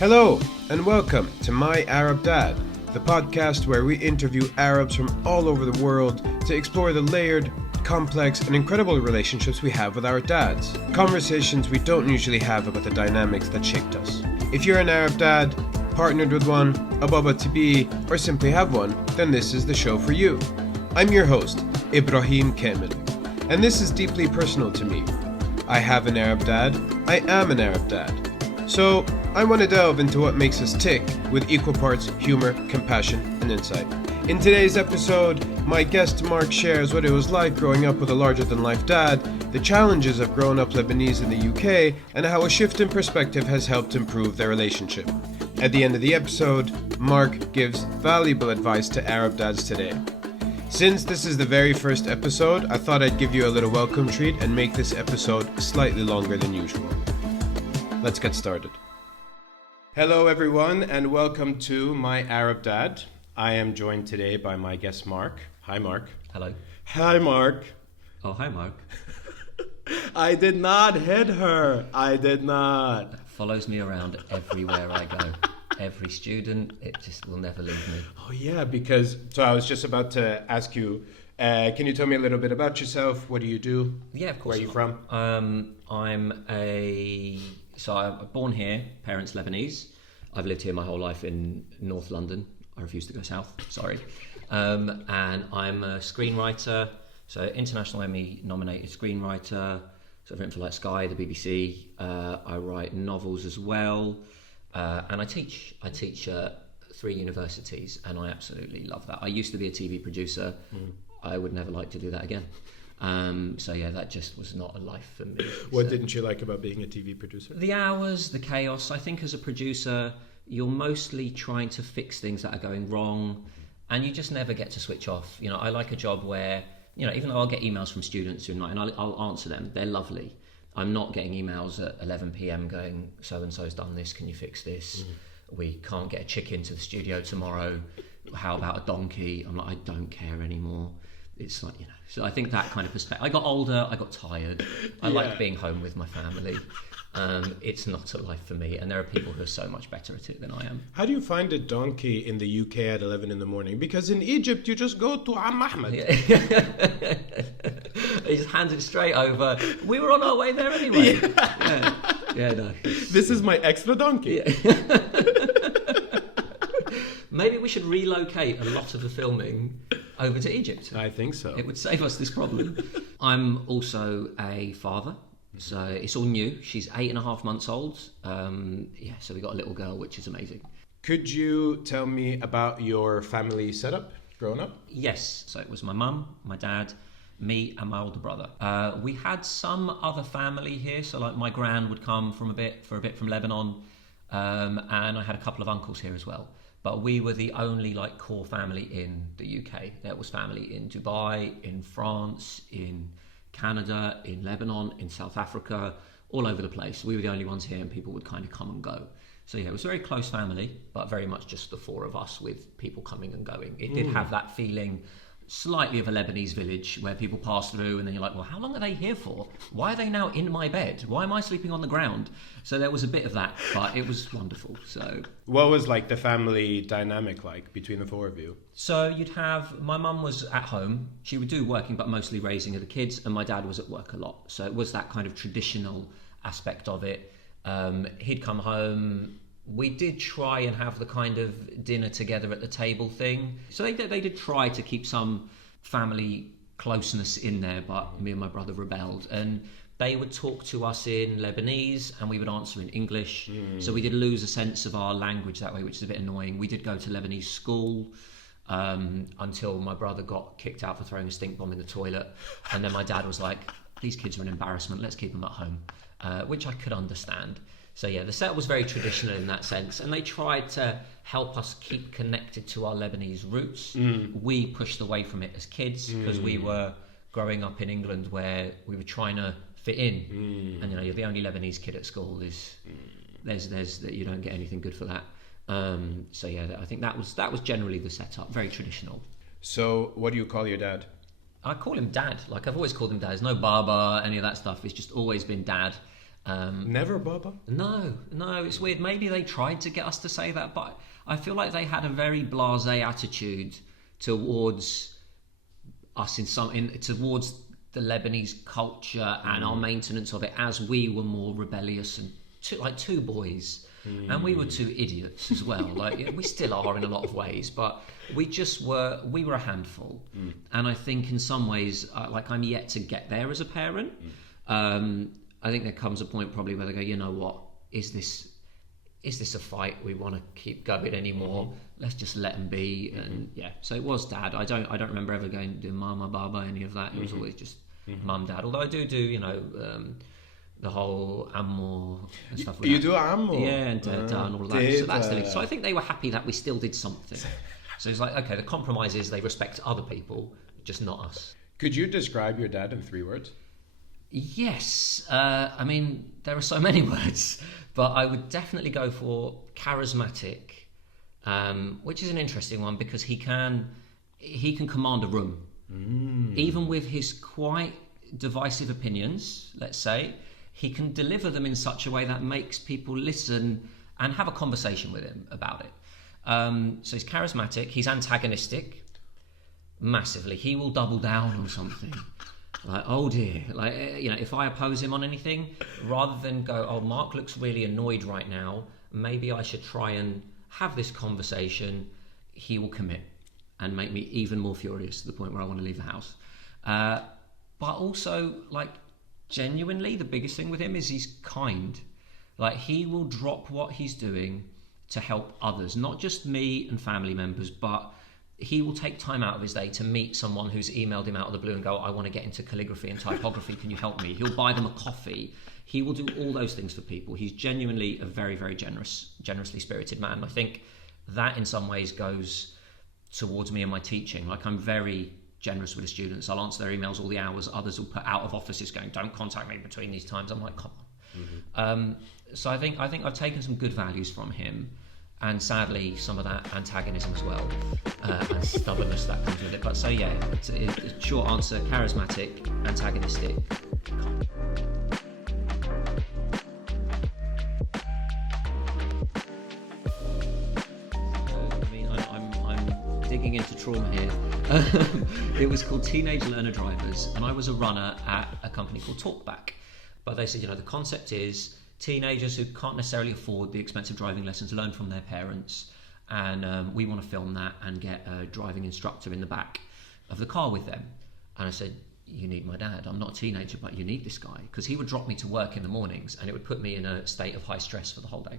Hello, and welcome to My Arab Dad, the podcast where we interview Arabs from all over the world to explore the layered, complex, and incredible relationships we have with our dads. Conversations we don't usually have about the dynamics that shaped us. If you're an Arab dad, partnered with one, a baba to be, or simply have one, then this is the show for you. I'm your host, Ibrahim Kamel, and this is deeply personal to me. I have an Arab dad, I am an Arab dad. So, I want to delve into what makes us tick with equal parts humor, compassion, and insight. In today's episode, my guest Mark shares what it was like growing up with a larger-than-life dad, the challenges of growing up Lebanese in the UK, and how a shift in perspective has helped improve their relationship. At the end of the episode, Mark gives valuable advice to Arab dads today. Since this is the very first episode, I thought I'd give you a little welcome treat and make this episode slightly longer than usual. Let's get started. Hello everyone and welcome to My Arab Dad. I am joined today by my guest Mark. Hi Mark. Hello. Hi Mark. Oh, hi Mark. I did not hit her. I did not. Follows me around everywhere I go. Every student, it just will never leave me. Oh yeah, because, so I was just about to ask you, can you tell me a little bit about yourself? What do you do? Yeah, of course. Where are you from? I'm born here, parents Lebanese. I've lived here my whole life in North London. I refuse to go south, sorry. And I'm a screenwriter, so international Emmy nominated screenwriter. So I've written for like Sky, the BBC. I write novels as well. And I teach 3 universities, and I absolutely love that. I used to be a TV producer. I would never like to do that again. That just was not a life for me. What didn't you like about being a TV producer? The hours, the chaos. I think as a producer, you're mostly trying to fix things that are going wrong, and you just never get to switch off. You know, I like a job where, you know, even though I'll get emails from students who are not, and I'll answer them, they're lovely. I'm not getting emails at 11 p.m. going, so-and-so's done this, can you fix this? We can't get a chicken to the studio tomorrow. How about a donkey? I'm like, I don't care anymore. It's like, you know, so I think that kind of perspective. I got older, I got tired. I like being home with my family. It's not a life for me, and there are people who are so much better at it than I am. How do you find a donkey in the UK at 11 in the morning? Because in Egypt, you just go to Ahmed. Yeah. He just hands it straight over. We were on our way there anyway. Yeah, no. This is my extra donkey. Yeah. Maybe we should relocate a lot of the filming over to Egypt. I think so. It would save us this problem. I'm also a father, so it's all new. She's 8.5 months old. So we got a little girl, which is amazing. Could you tell me about your family setup growing up? Yes, so it was my mum, my dad, me and my older brother. We had some other family here, so like my gran would come for a bit from Lebanon, and I had a couple of uncles here as well. But we were the only like core family in the UK. There was family in Dubai, in France, in Canada, in Lebanon, in South Africa, all over the place. We were the only ones here, and people would kind of come and go. So yeah, it was a very close family, but very much just the 4 of us with people coming and going. It did have that feeling slightly of a Lebanese village where people pass through and then you're like, well, how long are they here for? Why are they now in my bed? Why am I sleeping on the ground? So there was a bit of that, but it was wonderful. So what was like the family dynamic like between the 4 of you? So you'd have, my mum was at home. She would do working, but mostly raising of the kids. And my dad was at work a lot. So it was that kind of traditional aspect of it. He'd come home. We did try and have the kind of dinner together at the table thing. So they did try to keep some family closeness in there, but me and my brother rebelled. And they would talk to us in Lebanese and we would answer in English. So we did lose a sense of our language that way, which is a bit annoying. We did go to Lebanese school until my brother got kicked out for throwing a stink bomb in the toilet. And then my dad was like, these kids are an embarrassment, let's keep them at home, which I could understand. So yeah, the set was very traditional in that sense, and they tried to help us keep connected to our Lebanese roots. We pushed away from it as kids because we were growing up in England where we were trying to fit in, and you know, you're the only Lebanese kid at school. There's you don't get anything good for that. So yeah, I think that was generally the setup, very traditional. So what do you call your dad? I call him Dad. Like I've always called him Dad. There's no Baba, any of that stuff. It's just always been Dad. Never Baba? No, it's weird. Maybe they tried to get us to say that, but I feel like they had a very blasé attitude towards us towards the Lebanese culture and our maintenance of it, as we were more rebellious and two boys, and we were two idiots as well. Like we still are in a lot of ways, but we were a handful. And I think in some ways, like I'm yet to get there as a parent. I think there comes a point probably where they go, you know what, is this a fight we want to keep going anymore? Let's just let them be. And yeah, so it was Dad. I don't remember ever going to do Mama, Baba, any of that. It was always just Mum, Dad. Although I do the whole Ammo and stuff like you that. Do Ammo? Yeah, and Dada and all of that. So that's still, so I think they were happy that we still did something. So it's like, okay, the compromise is they respect other people, just not us. Could you describe your dad in 3 words? Yes. I mean, there are so many words, but I would definitely go for charismatic, which is an interesting one because he can command a room. Even with his quite divisive opinions, let's say, he can deliver them in such a way that makes people listen and have a conversation with him about it. So he's charismatic, he's antagonistic, massively. He will double down on something. Like, oh dear, like, if I oppose him on anything, rather than go, oh, Mark looks really annoyed right now, maybe I should try and have this conversation, he will commit and make me even more furious to the point where I want to leave the house. But also, like, genuinely, the biggest thing with him is he's kind. Like, he will drop what he's doing to help others, not just me and family members, but he will take time out of his day to meet someone who's emailed him out of the blue and go, I want to get into calligraphy and typography, can you help me? He'll buy them a coffee. He will do all those things for people. He's genuinely a very, very generously spirited man. I think that in some ways goes towards me and my teaching. Like, I'm very generous with the students. I'll answer their emails all the hours. Others will put out of offices going, don't contact me between these times. I'm like, come on. So I think I've taken some good values from him, and sadly some of that antagonism as well, and stubbornness that comes with it. But so yeah, it's a short answer: charismatic, antagonistic. I mean, I'm digging into trauma here. It was called Teenage Learner Drivers, and I was a runner at a company called Talkback. But they said, the concept is teenagers who can't necessarily afford the expensive driving lessons learn from their parents, and we want to film that and get a driving instructor in the back of the car with them. And I said, you need my dad. I'm not a teenager, but you need this guy, because he would drop me to work in the mornings and it would put me in a state of high stress for the whole day.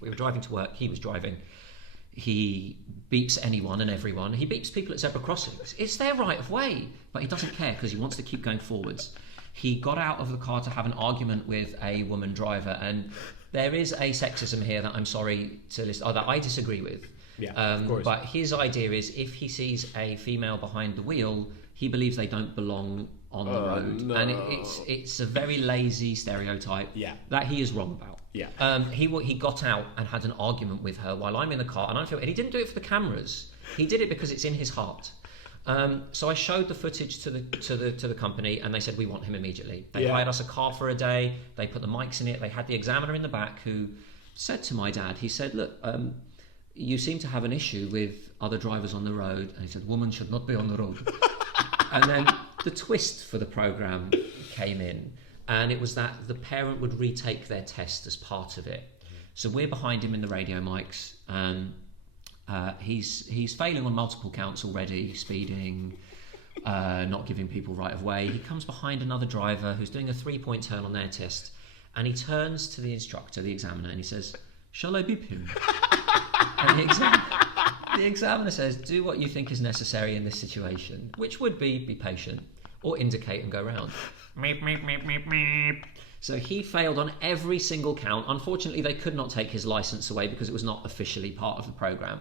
We were driving to work, he was driving. He beeps anyone and everyone. He beeps people at zebra crossings. It's their right of way, but he doesn't care because he wants to keep going forwards. He got out of the car to have an argument with a woman driver, and there is a sexism here that I'm sorry to list, that I disagree with. Yeah, of course. But his idea is, if he sees a female behind the wheel, he believes they don't belong on the road. No. And it's a very lazy stereotype that he is wrong about. Yeah. He got out and had an argument with her while I'm in the car, and he didn't do it for the cameras. He did it because it's in his heart. So I showed the footage to the company, and they said, we want him immediately. They hired us a car for a day. They put the mics in it. They had the examiner in the back who said to my dad, he said, look, you seem to have an issue with other drivers on the road. And he said, women should not be on the road. And then the twist for the program came in, and it was that the parent would retake their test as part of it. So we're behind him in the radio mics. He's failing on multiple counts already, speeding, not giving people right of way. He comes behind another driver who's doing a 3-point turn on their test, and he turns to the instructor, the examiner, and he says, shall I beep him? And the examiner says, do what you think is necessary in this situation, which would be patient, or indicate and go round. Meep, meep, meep, meep, meep. So he failed on every single count. Unfortunately, they could not take his license away because it was not officially part of the program.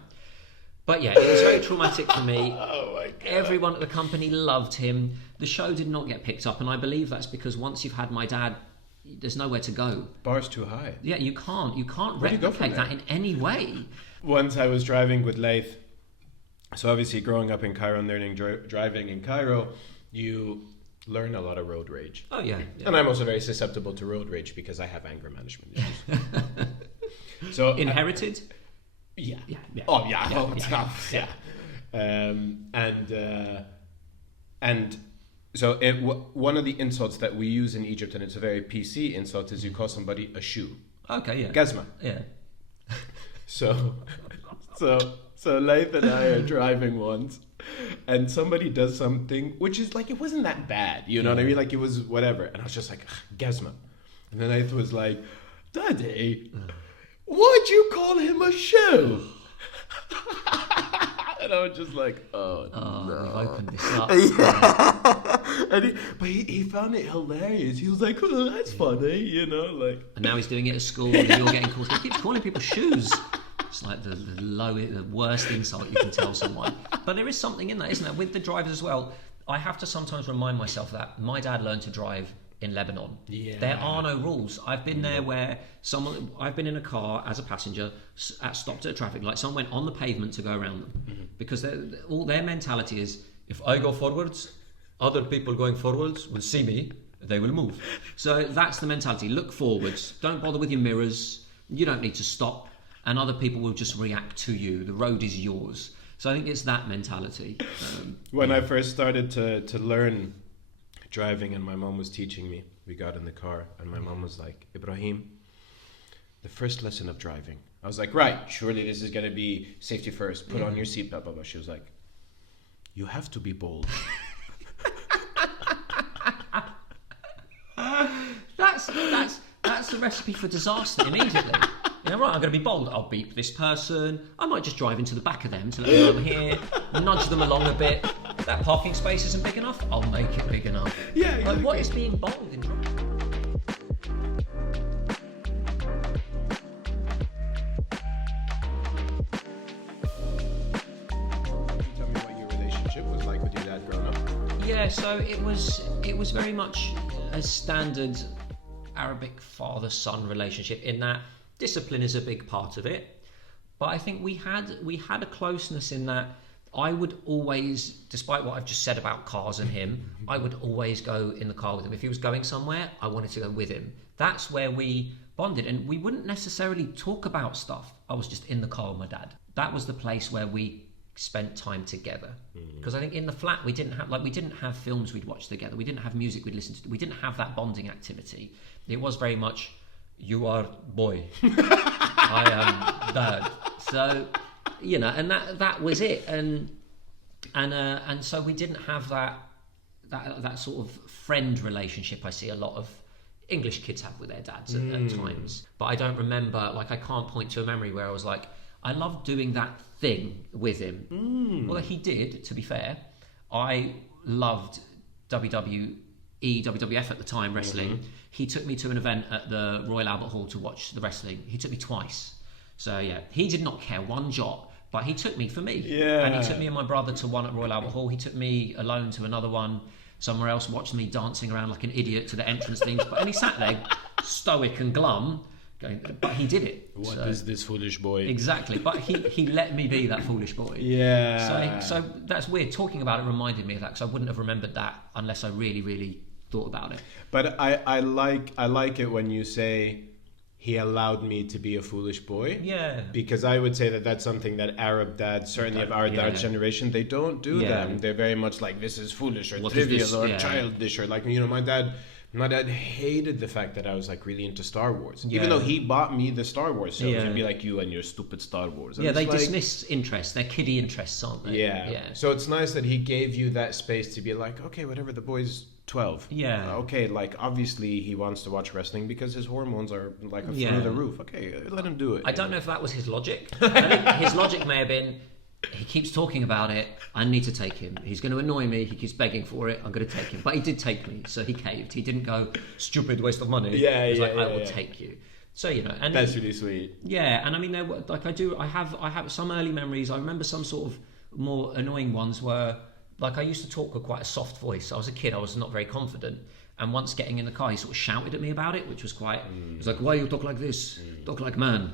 But yeah, it was very traumatic for me. Oh my God. Everyone at the company loved him. The show did not get picked up, and I believe that's because once you've had my dad, there's nowhere to go. Bar's too high. Yeah, you can't replicate that in any way. Once I was driving with Laith, so obviously growing up in Cairo and learning driving in Cairo, you learn a lot of road rage. Oh yeah. And I'm also very susceptible to road rage because I have anger management issues. So inherited. Yeah. Yeah. Oh yeah. Yeah, Oh, yeah. Yeah. And so one of the insults that we use in Egypt, and it's a very PC insult, is you call somebody a shoe. Okay. Yeah. Gazma. Yeah. So Laith and I are driving once, and somebody does something which is like, it wasn't that bad, you know what I mean? Like, it was whatever, and I was just like, Gazma. And then Laith was like, Daddy, why'd you call him a shoe? And I was just like, oh no. We've opened this up. Yeah. And he found it hilarious. He was like, oh, that's funny, you know, like. And now he's doing it at school, and you're getting calls. He keeps calling people shoes. It's like the worst insult you can tell someone. But there is something in that, isn't there? With the drivers as well, I have to sometimes remind myself that my dad learned to drive in Lebanon. Yeah. There are no rules. I've been there where I've been in a car as a passenger, stopped at a traffic light, someone went on the pavement to go around them. Because all their mentality is, if I go forwards, other people going forwards will see me, they will move. So that's the mentality. Look forwards. Don't bother with your mirrors. You don't need to stop. And other people will just react to you. The road is yours. So I think it's that mentality. When I first started to learn driving and my mom was teaching me, we got in the car and my mom was like, Ibrahim, the first lesson of driving. I was like, right, surely this is going to be safety first. Put on your seatbelt, blah, blah. She was like, you have to be bold. That's the recipe for disaster immediately. You know, right, I'm going to be bold. I'll beep this person. I might just drive into the back of them to let them know I'm here. Nudge them along a bit. That parking space isn't big enough. I'll make it big enough. Yeah. Like, Exactly. what is being bold in driving? Tell me what your relationship was like with your dad growing up. Yeah, so it was very much a standard Arabic father-son relationship in that discipline is a big part of it. But I think we had a closeness in that I would always, despite what I've just said about cars and him, I would always go in the car with him. If he was going somewhere, I wanted to go with him. That's where we bonded, and we wouldn't necessarily talk about stuff. I was just in the car with my dad. That was the place where we spent time together. Because I think in the flat we didn't have films we'd watch together. We didn't have music we'd listen to. We didn't have that bonding activity. It was very much, you are boy, I am dad. So, you know, and that was it. And so we didn't have that sort of friend relationship I see a lot of English kids have with their dads at times. But I don't remember, like, I can't point to a memory where I was like, I loved doing that thing with him. Well, he did, to be fair. I loved WWF at the time, wrestling. He took me to an event at the Royal Albert Hall to watch the wrestling. He took me twice. So yeah, he did not care one jot, but he took me for me. Yeah. And he took me and my brother to one at Royal Albert Hall. He took me alone to another one somewhere else, watched me dancing around like an idiot to the entrance things. And he sat there stoic and glum, going, but he did it. What is this foolish boy? Exactly, but he let me be that foolish boy. Yeah. So that's weird. Talking about it reminded me of that, because I wouldn't have remembered that unless I really, really thought about it. But I like it when you say he allowed me to be a foolish boy. Yeah. Because I would say that that's something that Arab dads, certainly of our dad's generation, they don't do that. They're very much like, this is foolish or trivial or childish, or like, you know, my dad hated the fact that I was like really into Star Wars. Even though he bought me the Star Wars films, he'd be like, you and your stupid Star Wars. And they like, dismiss interests. They're kiddie interests, aren't they? Yeah. So it's nice that he gave you that space to be like, okay, whatever, the boy's 12. Yeah. Okay, like obviously he wants to watch wrestling because his hormones are like through the roof. Okay, let him do it. I don't know if that was his logic. I think his logic may have been, he keeps talking about it, I need to take him. He's going to annoy me, he keeps begging for it, I'm going to take him. But he did take me, so he caved. He didn't go, stupid waste of money. I will take you. So, you know, and that's really sweet. Yeah, and I mean, there were, like, I have some early memories. I remember some sort of more annoying ones where, like, I used to talk with quite a soft voice. I was a kid, I was not very confident. And once getting in the car, he sort of shouted at me about it, which was quite... He was like, why you talk like this? Talk like man.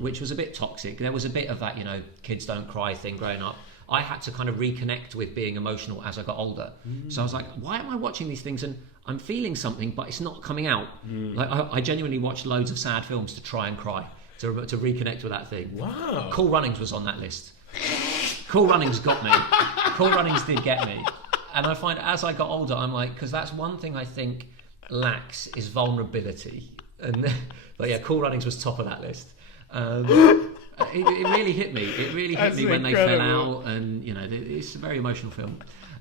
Which was a bit toxic. There was a bit of that, you know, kids don't cry thing growing up. I had to kind of reconnect with being emotional as I got older. So I was like, why am I watching these things and I'm feeling something, but it's not coming out? Like I genuinely watched loads of sad films to try and cry, to reconnect with that thing. Wow. Cool Runnings was on that list. Cool Runnings got me. Cool Runnings did get me. And I find as I got older, I'm like, because that's one thing I think lacks is vulnerability. And but yeah, Cool Runnings was top of that list. It really hit me. It really hit me when they fell out, and you know, it's a very emotional film.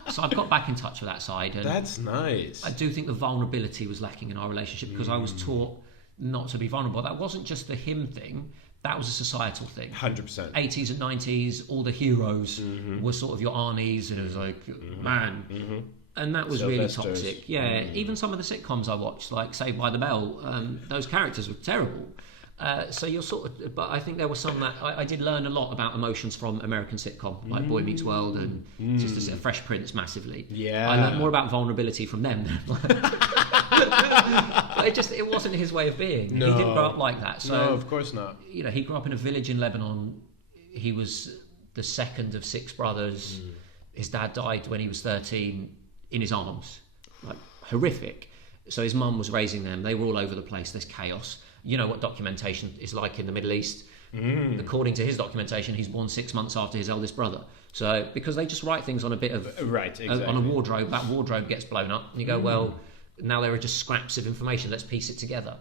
So I've got back in touch with that side. And that's nice. I do think the vulnerability was lacking in our relationship because I was taught not to be vulnerable. That wasn't just a him thing. That was a societal thing. 100%. 80s and 90s, all the heroes were sort of your Arnies, and it was like, man. And that was really toxic. Yeah, even some of the sitcoms I watched, like Saved by the Bell, those characters were terrible. So you're sort of, but I think there was some that I did learn a lot about emotions from American sitcom, like Boy Meets World and just a Fresh Prince massively. Yeah. I learned more about vulnerability from them. But it wasn't his way of being. No. He didn't grow up like that. So, no, of course not. You know, he grew up in a village in Lebanon. He was the second of 6 brothers. His dad died when he was 13 in his arms. Like, horrific. So his mum was raising them. They were all over the place. There's chaos. You know what documentation is like in the Middle East. According to his documentation, he's born 6 months after his eldest brother. So because they just write things on a bit of on a wardrobe, that wardrobe gets blown up, and you go, well, now there are just scraps of information. Let's piece it together.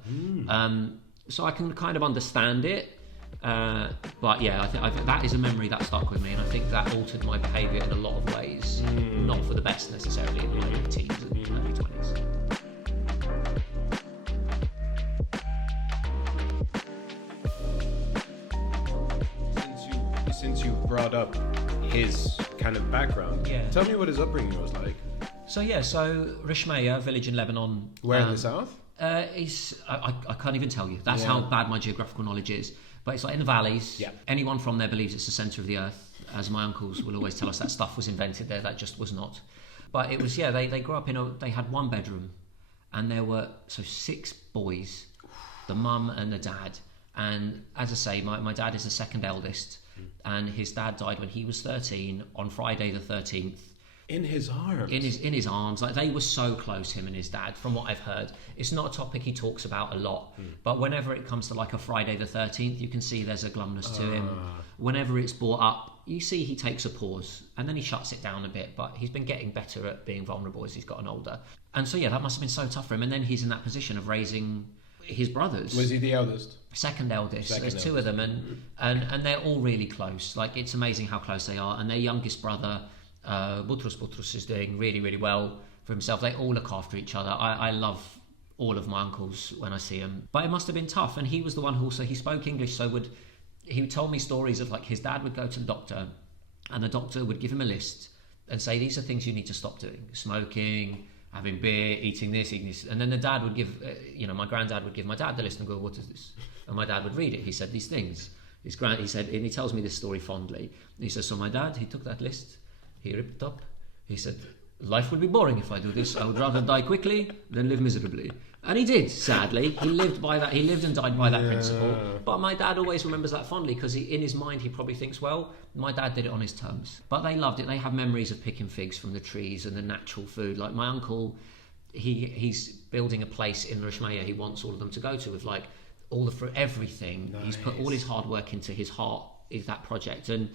So I can kind of understand it, but yeah, I think that is a memory that stuck with me, and I think that altered my behaviour in a lot of ways, not for the best necessarily in my late teens and early 20s. Since you brought up his kind of background, tell me what his upbringing was like. So Rishmaya, village in Lebanon. Where in the south? I can't even tell you. That's how bad my geographical knowledge is. But it's like in the valleys. Yeah. Anyone from there believes it's the centre of the earth. As my uncles will always tell us, that stuff was invented there. That just was not. But it was, they grew up they had 1 bedroom. And there were 6 boys, the mum and the dad. And as I say, my dad is the second eldest. And his dad died when he was 13 on Friday the 13th. In his arms? In his arms. Like, they were so close, him and his dad, from what I've heard. It's not a topic he talks about a lot, but whenever it comes to like a Friday the 13th, you can see there's a glumness to him. Whenever it's brought up, you see he takes a pause, and then he shuts it down a bit, but he's been getting better at being vulnerable as he's gotten older. And so, yeah, that must have been so tough for him. And then he's in that position of raising his brothers. Was he the eldest? Second eldest. There's 2 of them, and they're all really close. Like, it's amazing how close they are. And their youngest brother, Boutros is doing really, really well for himself. They all look after each other. I love all of my uncles when I see them. But it must have been tough. And he was the one who also, he spoke English, so he told me stories of, like, his dad would go to the doctor, and the doctor would give him a list and say, these are things you need to stop doing. Smoking, having beer, eating this. And then the dad would give, my granddad would give my dad the list and go, what is this? And my dad would read it. He said these things. He said, and he tells me this story fondly. And he says, so my dad, he took that list, he ripped it up. He said, life would be boring if I do this. I would rather die quickly than live miserably. And he did, sadly. He lived by that. He lived and died by that principle. But my dad always remembers that fondly, because in his mind he probably thinks, well, my dad did it on his terms. But they loved it. They have memories of picking figs from the trees and the natural food. Like my uncle, he's building a place in Rishmaya he wants all of them to go to, with like all the fruit, everything. Nice. He's put all his hard work into his heart is that project. And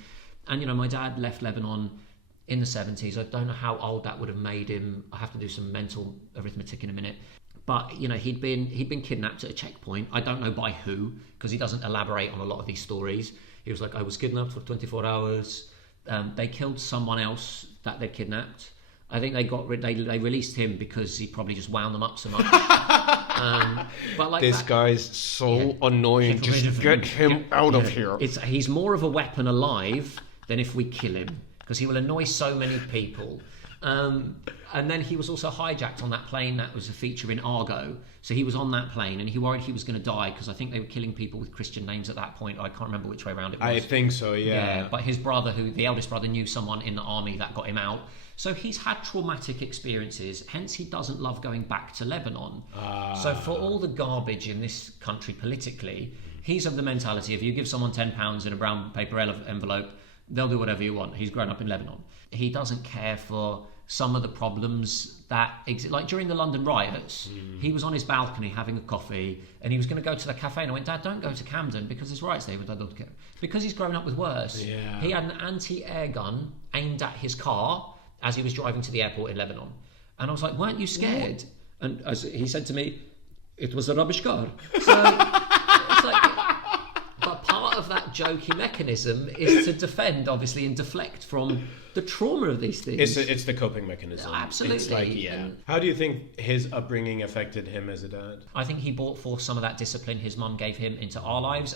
my dad left Lebanon in the 70s. I don't know how old that would have made him. I have to do some mental arithmetic in a minute. But he'd been kidnapped at a checkpoint. I don't know by who, because he doesn't elaborate on a lot of these stories. He was like, I was kidnapped for 24 hours. They killed someone else that they'd kidnapped. I think they released him because he probably just wound them up so much. But like this guy's so annoying. Just get him out of here. He's more of a weapon alive than if we kill him, because he will annoy so many people. And then he was also hijacked on that plane that was a feature in Argo. So he was on that plane and he worried he was going to die, because I think they were killing people with Christian names at that point. I can't remember which way around it was. I think so, yeah. But his brother, the eldest brother, knew someone in the army that got him out. So he's had traumatic experiences, hence he doesn't love going back to Lebanon. So for all the garbage in this country politically, he's of the mentality, if you give someone £10 in a brown paper envelope, they'll do whatever you want. He's grown up in Lebanon. He doesn't care for some of the problems that exist. Like during the London riots, he was on his balcony having a coffee and he was going to go to the cafe, and I went, Dad, don't go to Camden because there's riots there. I don't care. Because he's grown up with worse. Yeah. He had an anti-air gun aimed at his car as he was driving to the airport in Lebanon. And I was like, weren't you scared? And as he said to me, it was a rubbish car. So it's like, but part of that jokey mechanism is to defend, obviously, and deflect from the trauma of these things. It's the coping mechanism. Absolutely. It's like, How do you think his upbringing affected him as a dad? I think he brought forth some of that discipline his mum gave him into our lives,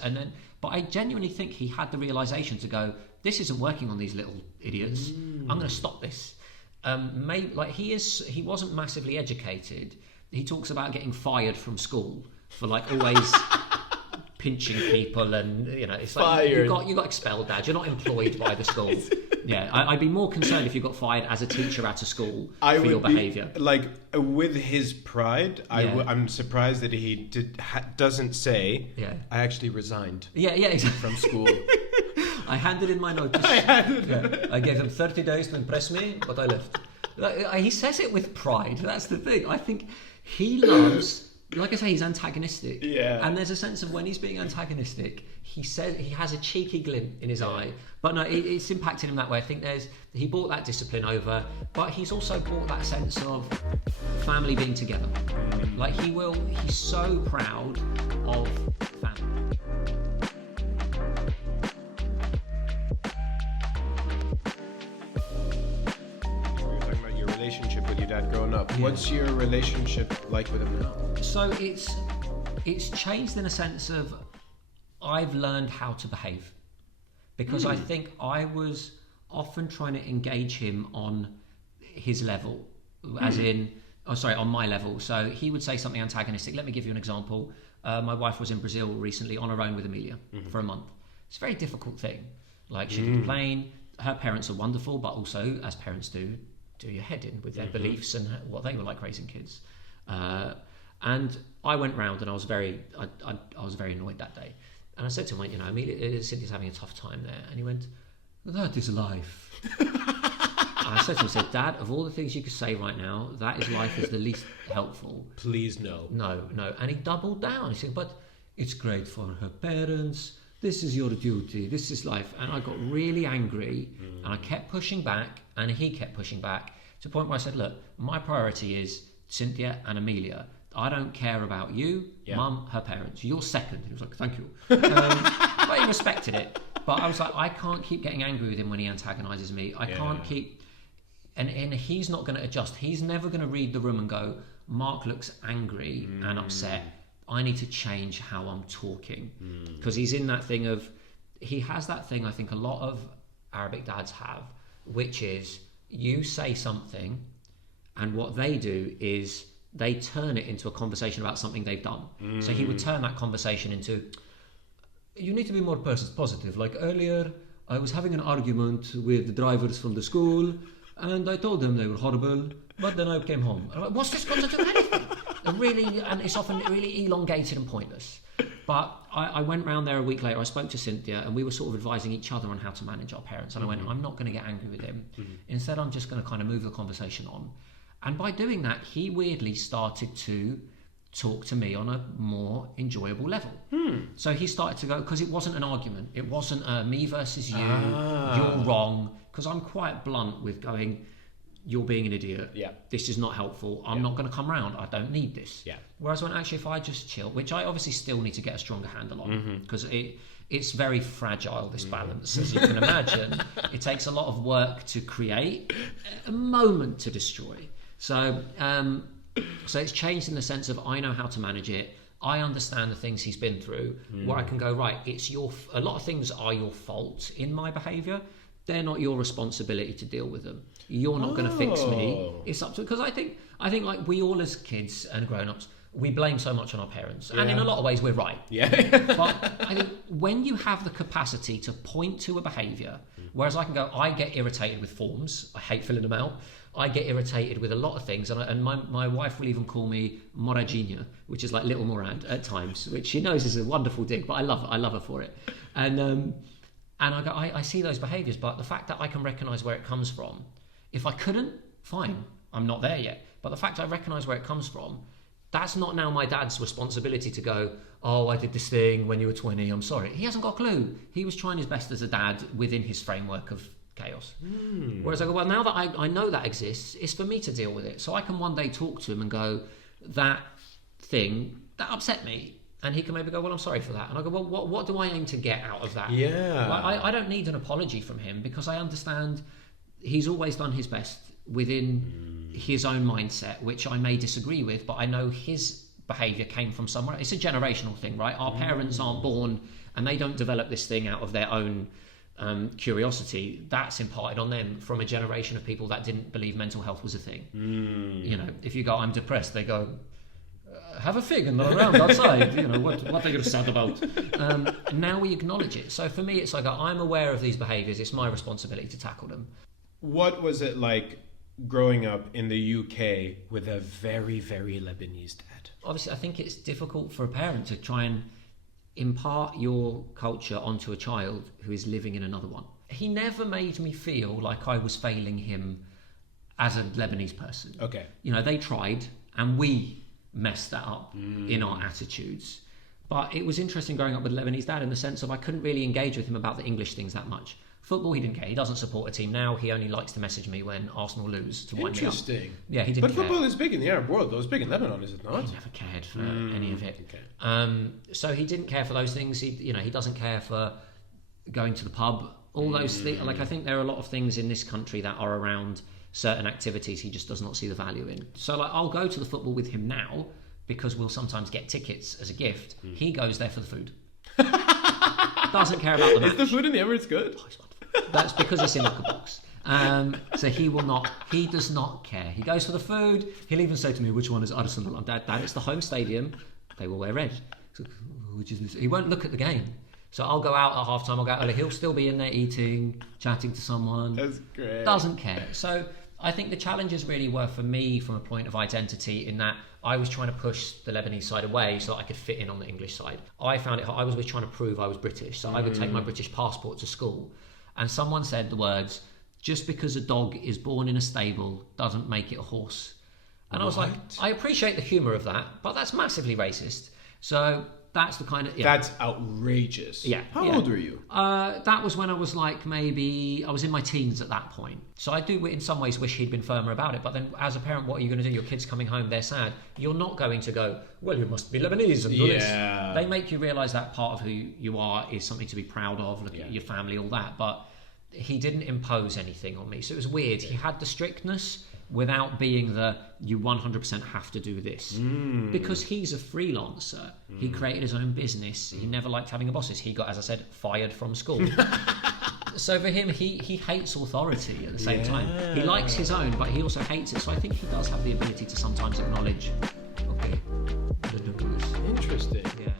but I genuinely think he had the realization to go, this isn't working on these little idiots. I'm going to stop this. He wasn't massively educated. He talks about getting fired from school for like always pinching people, and it's like you got expelled, Dad. You're not employed by the school. Yeah, I'd be more concerned if you got fired as a teacher at a school for your behaviour. Like with his pride, I'm surprised that he doesn't say, I actually resigned. Yeah, exactly. From school. I handed in my notice. I gave them 30 days to impress me, but I left. He says it with pride. That's the thing. I think he loves, like I say, he's antagonistic. Yeah. And there's a sense of when he's being antagonistic, he says he has a cheeky glint in his eye. But no, it's impacted him that way. I think he brought that discipline over, but he's also brought that sense of family being together. Like he's so proud of family. Relationship with your dad growing up. What's your relationship like with him now? So it's changed in a sense of I've learned how to behave, because I think I was often trying to engage him on his level, on my level. So he would say something antagonistic. Let me give you an example. My wife was in Brazil recently on her own with Amelia for a month. It's a very difficult thing. Like she complained. Her parents are wonderful, but also, as parents do your head in with their beliefs and what they were like raising kids. And I went round and I was very annoyed that day. And I said to him, Amelia, Cynthia's having a tough time there. And he went, that is life. I said to him, Dad, of all the things you could say right now, that is life is the least helpful. Please no. No. And he doubled down. He said, but it's great for her parents. This is your duty. This is life. And I got really angry and I kept pushing back and he kept pushing back to the point where I said, look, my priority is Cynthia and Amelia. I don't care about you, Mum, her parents. You're second. And he was like, thank you. But he respected it. But I was like, I can't keep getting angry with him when he antagonises me. I can't keep... And he's not going to adjust. He's never going to read the room and go, Mark looks angry and upset. I need to change how I'm talking. Because he's in that thing of... He has that thing I think a lot of Arabic dads have, which is you say something and what they do is they turn it into a conversation about something they've done. So he would turn that conversation into, you need to be more positive. Like earlier, I was having an argument with the drivers from the school and I told them they were horrible, but then I came home. I'm like, what's this got to do with anything? And it's often really elongated and pointless. But I went round there a week later, I spoke to Cynthia and we were sort of advising each other on how to manage our parents. And I went, I'm not going to get angry with him. Instead, I'm just going to kind of move the conversation on. And by doing that, he weirdly started to talk to me on a more enjoyable level. So he started to go, because it wasn't an argument. It wasn't me versus you, you're wrong. Because I'm quite blunt with going, you're being an idiot. This is not helpful. I'm not going to come round. I don't need this. Whereas when actually if I just chill, which I obviously still need to get a stronger handle on, because it's very fragile, this balance, as you can imagine. It takes a lot of work to create, a moment to destroy. So it's changed in the sense of I know how to manage it. I understand the things he's been through, where I can go, right, a lot of things are your fault in my behaviour. They're not your responsibility to deal with them. You're not going to fix me. It's up to, because I think like we all as kids and grown-ups, we blame so much on our parents. And in a lot of ways, we're right. But I think when you have the capacity to point to a behaviour, whereas I can go, I get irritated with forms. I hate filling them out. I get irritated with a lot of things. And my wife will even call me Moragina, which is like Little Morad at times, which she knows is a wonderful dig, but I love her for it. And And I go, I see those behaviours, but the fact that I can recognise where it comes from, if I couldn't, fine, I'm not there yet. But the fact I recognise where it comes from, that's not now my dad's responsibility to go, oh, I did this thing when you were 20, I'm sorry. He hasn't got a clue. He was trying his best as a dad within his framework of chaos. Whereas I go, well, now that I know that exists, it's for me to deal with it. So I can one day talk to him and go, that thing, that upset me. And he can maybe go, well, I'm sorry for that. And I go, well, what do I aim to get out of that? Yeah. Like, I don't need an apology from him because I understand he's always done his best within his own mindset, which I may disagree with, but I know his behaviour came from somewhere. It's a generational thing, right? Our parents aren't born and they don't develop this thing out of their own curiosity. That's imparted on them from a generation of people that didn't believe mental health was a thing. You know, if you go, I'm depressed, they go, have a fig and run around outside. You know, what are they going to sad about? Now we acknowledge it. So for me, it's like, I'm aware of these behaviours. It's my responsibility to tackle them. What was it like growing up in the UK with a very, very Lebanese dad? Obviously, I think it's difficult for a parent to try and impart your culture onto a child who is living in another one. He never made me feel like I was failing him as a Lebanese person. Okay. You know, they tried and we messed that up in our attitudes. But it was interesting growing up with a Lebanese dad in the sense of I couldn't really engage with him about the English things that much. Football, he didn't care. He doesn't support a team now. He only likes to message me when Arsenal lose to wind me up. Interesting. Yeah, he didn't care. But football is big in the Arab world, though. It's big in Lebanon, is it not? He never cared for any of it. Okay. So he didn't care for those things. He doesn't care for going to the pub. All those things. Like, I think there are a lot of things in this country that are around certain activities he just does not see the value in. So, like, I'll go to the football with him now because we'll sometimes get tickets as a gift. He goes there for the food. Doesn't care about the match. Is the food in the Emirates good? That's because it's in like a box. So he does not care. He goes for the food. He'll even say to me, which one is Arsenal? Dad, it's the home stadium. They will wear red. So, which is this? He won't look at the game. So I'll go out at half time, I'll go early. He'll still be in there eating, chatting to someone. That's great. Doesn't care. So I think the challenges really were for me from a point of identity in that I was trying to push the Lebanese side away so that I could fit in on the English side. I found it hard. I was always trying to prove I was British. So I would take my British passport to school. And someone said the words, just because a dog is born in a stable doesn't make it a horse. And I was like, I appreciate the humour of that, but that's massively racist. So that's the kind of... That's outrageous. Yeah. How old were you? That was when I was like, maybe... I was in my teens at that point. So I do in some ways wish he'd been firmer about it. But then as a parent, what are you going to do? Your kid's coming home, they're sad. You're not going to go, well, you must be Lebanese and do this. They make you realise that part of who you are is something to be proud of, look at your family, all that. But he didn't impose anything on me. So it was weird. He had the strictness without being you 100% have to do this. Because he's a freelancer. He created his own business. He never liked having a bosses. He got, as I said, fired from school. So for him, he hates authority at the same time. He likes his own, but he also hates it. So I think he does have the ability to sometimes acknowledge, okay, interesting. Yeah.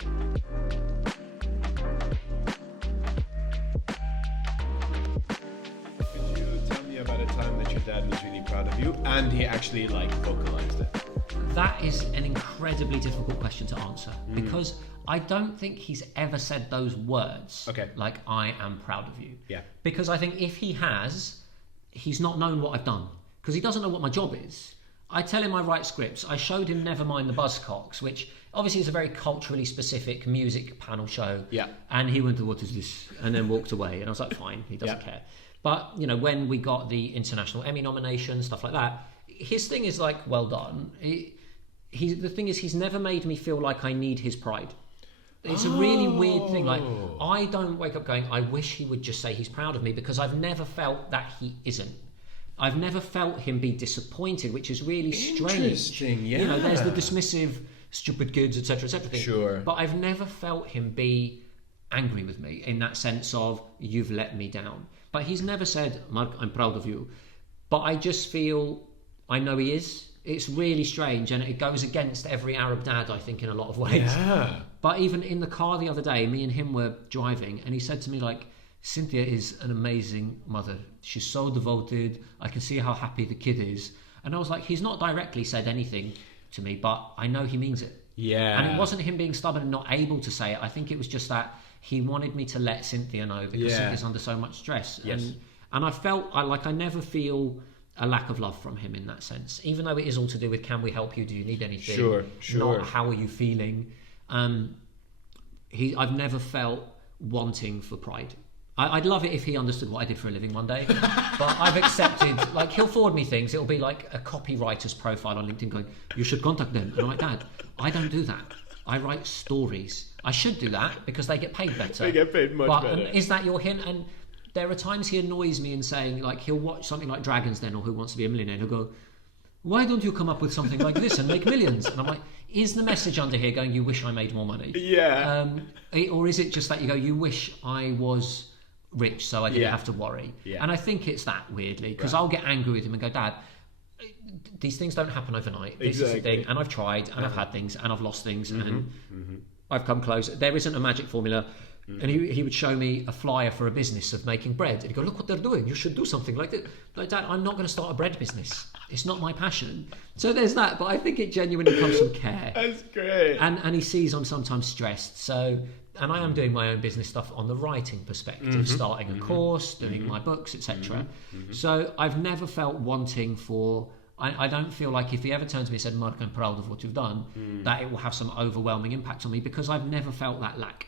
About a time that your dad was really proud of you and he actually vocalized it? That is an incredibly difficult question to answer because I don't think he's ever said those words. Okay. Like, I am proud of you. Yeah. Because I think if he has, he's not known what I've done because he doesn't know what my job is. I tell him I write scripts. I showed him Nevermind the Buzzcocks, which obviously is a very culturally specific music panel show. Yeah. And he went to, what is this? And then walked away. And I was like, fine, he doesn't care. But, when we got the International Emmy nomination, stuff like that, his thing is like, well done. The thing is, he's never made me feel like I need his pride. It's a really weird thing. Like, I don't wake up going, I wish he would just say he's proud of me because I've never felt that he isn't. I've never felt him be disappointed, which is really strange. Interesting, yeah. There's the dismissive, stupid kids, etc., thing. Sure. But I've never felt him be angry with me in that sense of, you've let me down. But he's never said, Mark, I'm proud of you. But I just feel, I know he is. It's really strange, and it goes against every Arab dad, I think, in a lot of ways. Yeah. But even in the car the other day, me and him were driving, and he said to me, like, Cynthia is an amazing mother. She's so devoted. I can see how happy the kid is. And I was like, he's not directly said anything to me, but I know he means it. Yeah. And it wasn't him being stubborn and not able to say it. I think it was just that he wanted me to let Cynthia know because Cynthia's under so much stress. Yes. And I felt I never feel a lack of love from him in that sense, even though it is all to do with, can we help you? Do you need anything? Sure. Not how are you feeling? I've never felt wanting for pride. I'd love it if he understood what I did for a living one day, but I've accepted, like, he'll forward me things. It'll be like a copywriter's profile on LinkedIn going, you should contact them. And I'm like, Dad, I don't do that. I write stories. I should do that because they get paid better. They get paid much better. Is that your hint? And there are times he annoys me in saying, like, he'll watch something like Dragon's Den or Who Wants to Be a Millionaire, and he'll go, why don't you come up with something like this and make millions? And I'm like, is the message under here going, you wish I made more money? Yeah. Or is it just that you go, you wish I was rich so I didn't have to worry? Yeah. And I think it's that, weirdly, because I'll get angry with him and go, Dad, these things don't happen overnight. This is the thing, and I've tried, and I've had things, and I've lost things, and I've come close. There isn't a magic formula. And he would show me a flyer for a business of making bread. And he'd go, look what they're doing. You should do something like that. Like, Dad, I'm not going to start a bread business. It's not my passion. So there's that. But I think it genuinely comes from care. That's great. And he sees I'm sometimes stressed. So, and I am doing my own business stuff on the writing perspective, starting a course, doing my books, etc. So I've never felt wanting for... I don't feel like if he ever turns to me and said, Mark, I'm proud of what you've done, that it will have some overwhelming impact on me, because I've never felt that lack.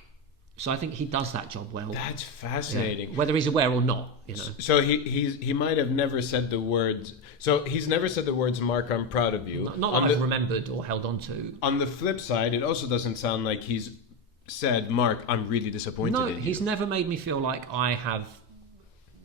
So I think he does that job well. That's fascinating. Yeah. Whether he's aware or not, you know. So he might have never said the words. So he's never said the words, Mark, I'm proud of you. Not that I've remembered or held on to. On the flip side, it also doesn't sound like he's said, Mark, I'm really disappointed in you. No, he's never made me feel like I have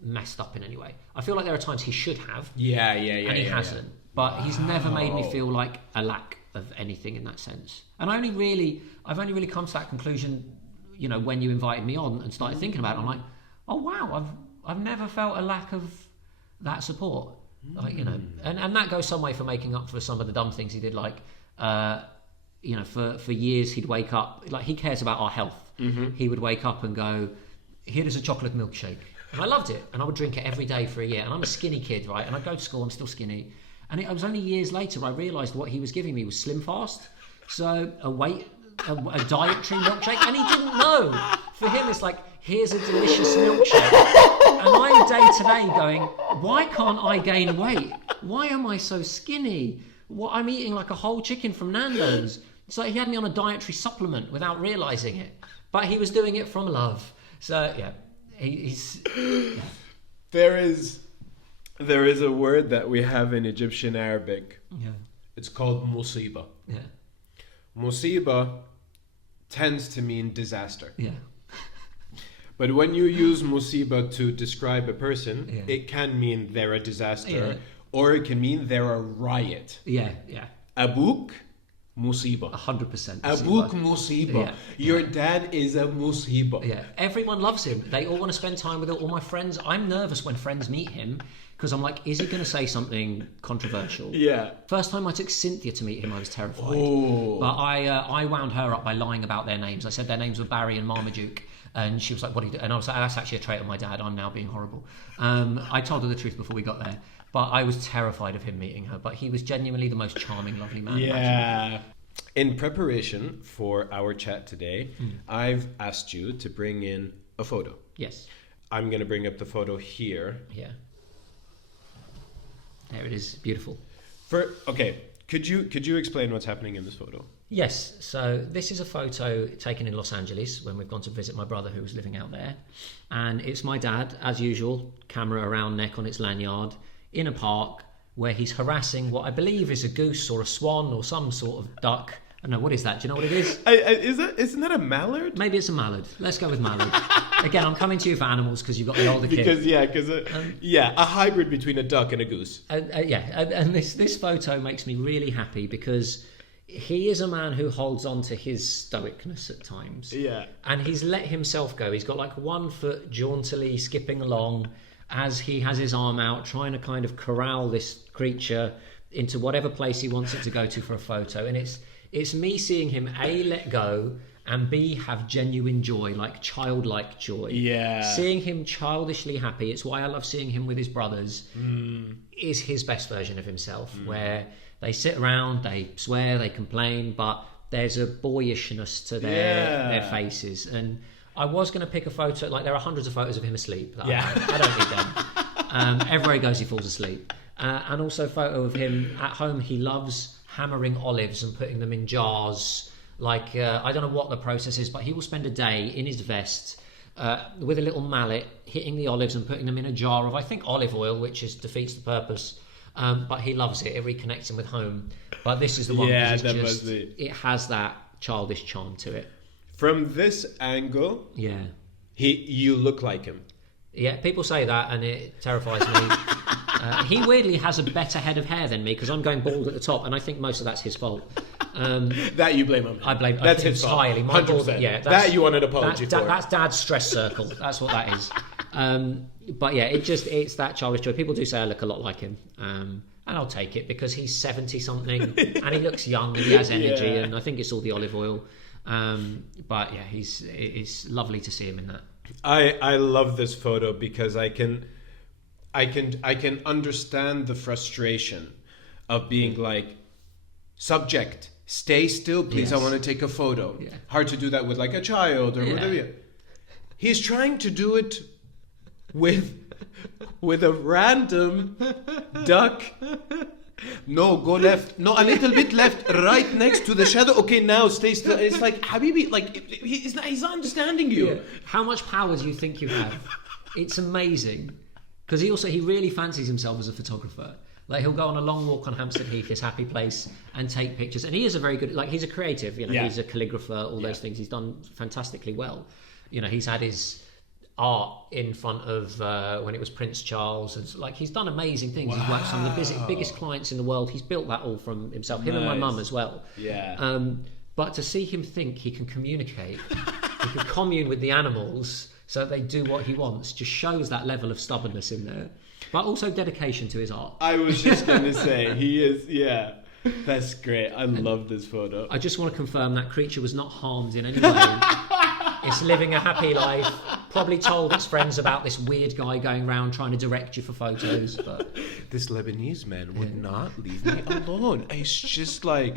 messed up in any way. I feel like there are times he should have. Yeah. And he hasn't. But he's never made me feel like a lack of anything in that sense. And I've only really come to that conclusion, you know, when you invited me on and started thinking about it. I'm like, oh wow, I've never felt a lack of that support. Like, you know, and that goes some way for making up for some of the dumb things he did. Like, you know, for years he'd wake up, like, he cares about our health. He would wake up and go, here's a chocolate milkshake. And I loved it. And I would drink it every day for a year. And I'm a skinny kid, right? And I'd go to school, I'm still skinny. And it was only years later I realised what he was giving me was Slim Fast. So a dietary milkshake. And he didn't know. For him, it's like, here's a delicious milkshake. And I'm day to day going, why can't I gain weight? Why am I so skinny? I'm eating like a whole chicken from Nando's. It's like he had me on a dietary supplement without realising it. But he was doing it from love. So, yeah. He's... There is a word that we have in Egyptian Arabic. Yeah. It's called musiba. Yeah. Musiba tends to mean disaster. Yeah. But when you use musiba to describe a person, it can mean they're a disaster, or it can mean they're a riot. Yeah. Abouk, musiba. 100%. Abouk musiba. Yeah. Your dad is a musiba. Yeah. Everyone loves him. They all want to spend time with him. All my friends, I'm nervous when friends meet him because I'm like, is he going to say something controversial? Yeah. First time I took Cynthia to meet him, I was terrified. Oh. But I wound her up by lying about their names. I said their names were Barry and Marmaduke. And she was like, what do you do? And I was like, that's actually a trait of my dad. I'm now being horrible. I told her the truth before we got there. But I was terrified of him meeting her. But he was genuinely the most charming, lovely man. Yeah. In preparation for our chat today, I've asked you to bring in a photo. Yes. I'm going to bring up the photo here. Yeah. There it is. Beautiful. Okay. Could you explain what's happening in this photo? Yes, so this is a photo taken in Los Angeles when we've gone to visit my brother who was living out there. And it's my dad, as usual, camera around neck on its lanyard, in a park where he's harassing what I believe is a goose or a swan or some sort of duck. I don't know, what is that? Do you know what it is? Isn't that a mallard? Maybe it's a mallard. Let's go with mallard. Again, I'm coming to you for animals because you've got the older kid. A hybrid between a duck and a goose. And this photo makes me really happy because he is a man who holds on to his stoicness at times. Yeah. And he's let himself go. He's got like 1 foot jauntily skipping along as he has his arm out, trying to kind of corral this creature into whatever place he wants it to go to for a photo. And it's me seeing him A, let go, and B, have genuine joy, like childlike joy. Yeah. Seeing him childishly happy, it's why I love seeing him with his brothers, is his best version of himself, where they sit around, they swear, they complain, but there's a boyishness to their faces. And I was going to pick a photo. Like, there are hundreds of photos of him asleep. I don't need them. Everywhere he goes, he falls asleep. And also a photo of him at home. He loves hammering olives and putting them in jars. Like, I don't know what the process is, but he will spend a day in his vest with a little mallet, hitting the olives and putting them in a jar of, I think, olive oil, which defeats the purpose. But he loves it. It reconnects him with home. But this is the one. Yeah, that must be. It has that childish charm to it. From this angle, you look like him. Yeah, people say that, and it terrifies me. He weirdly has a better head of hair than me because I'm going bald at the top, and I think most of that's his fault. That you blame him. I blame that's his entirely. fault. 100%. Yeah, that you want an apology for. That's Dad's stress circle. That's what that is. But yeah, it's that childish joy. People do say I look a lot like him, and I'll take it because he's 70 something, and he looks young and he has energy, and I think it's all the olive oil. But yeah, it's lovely to see him in that. I love this photo because I can understand the frustration of being like, subject, stay still, please. Yes. I want to take a photo. Yeah. Hard to do that with like a child or whatever. He's trying to do it with a random duck. No, go left. No, a little bit left. Right next to the shadow. Okay, now stay still. It's like, Habibi, like he's not understanding you. Yeah. How much power do you think you have? It's amazing. Because he really fancies himself as a photographer. Like, he'll go on a long walk on Hampstead Heath, his happy place, and take pictures. And he is a very good, like, he's a creative, he's a calligrapher, all those things. He's done fantastically well. He's had his art in front of when it was Prince Charles. And, like, he's done amazing things. Wow. He's worked with some of the biggest clients in the world. He's built that all from himself, him and my mum as well. Yeah. But to see him think he can communicate, he can commune with the animals so they do what he wants, just shows that level of stubbornness in there. But also dedication to his art. I was just going to say, he is, that's great. I love this photo. I just want to confirm that creature was not harmed in any way. It's living a happy life. Probably told its friends about this weird guy going around trying to direct you for photos. But this Lebanese man would not leave me alone. It's just like...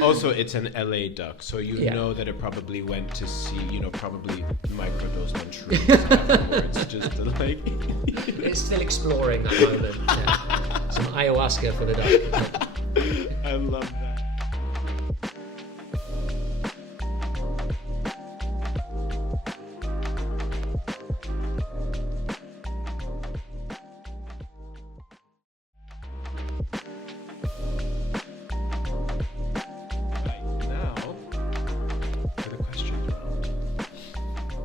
Also, it's an LA duck, so you know that it probably went to see, probably microdosed on shrooms afterwards, just to like... It's still exploring that moment. Yeah. Some ayahuasca for the duck. I love that.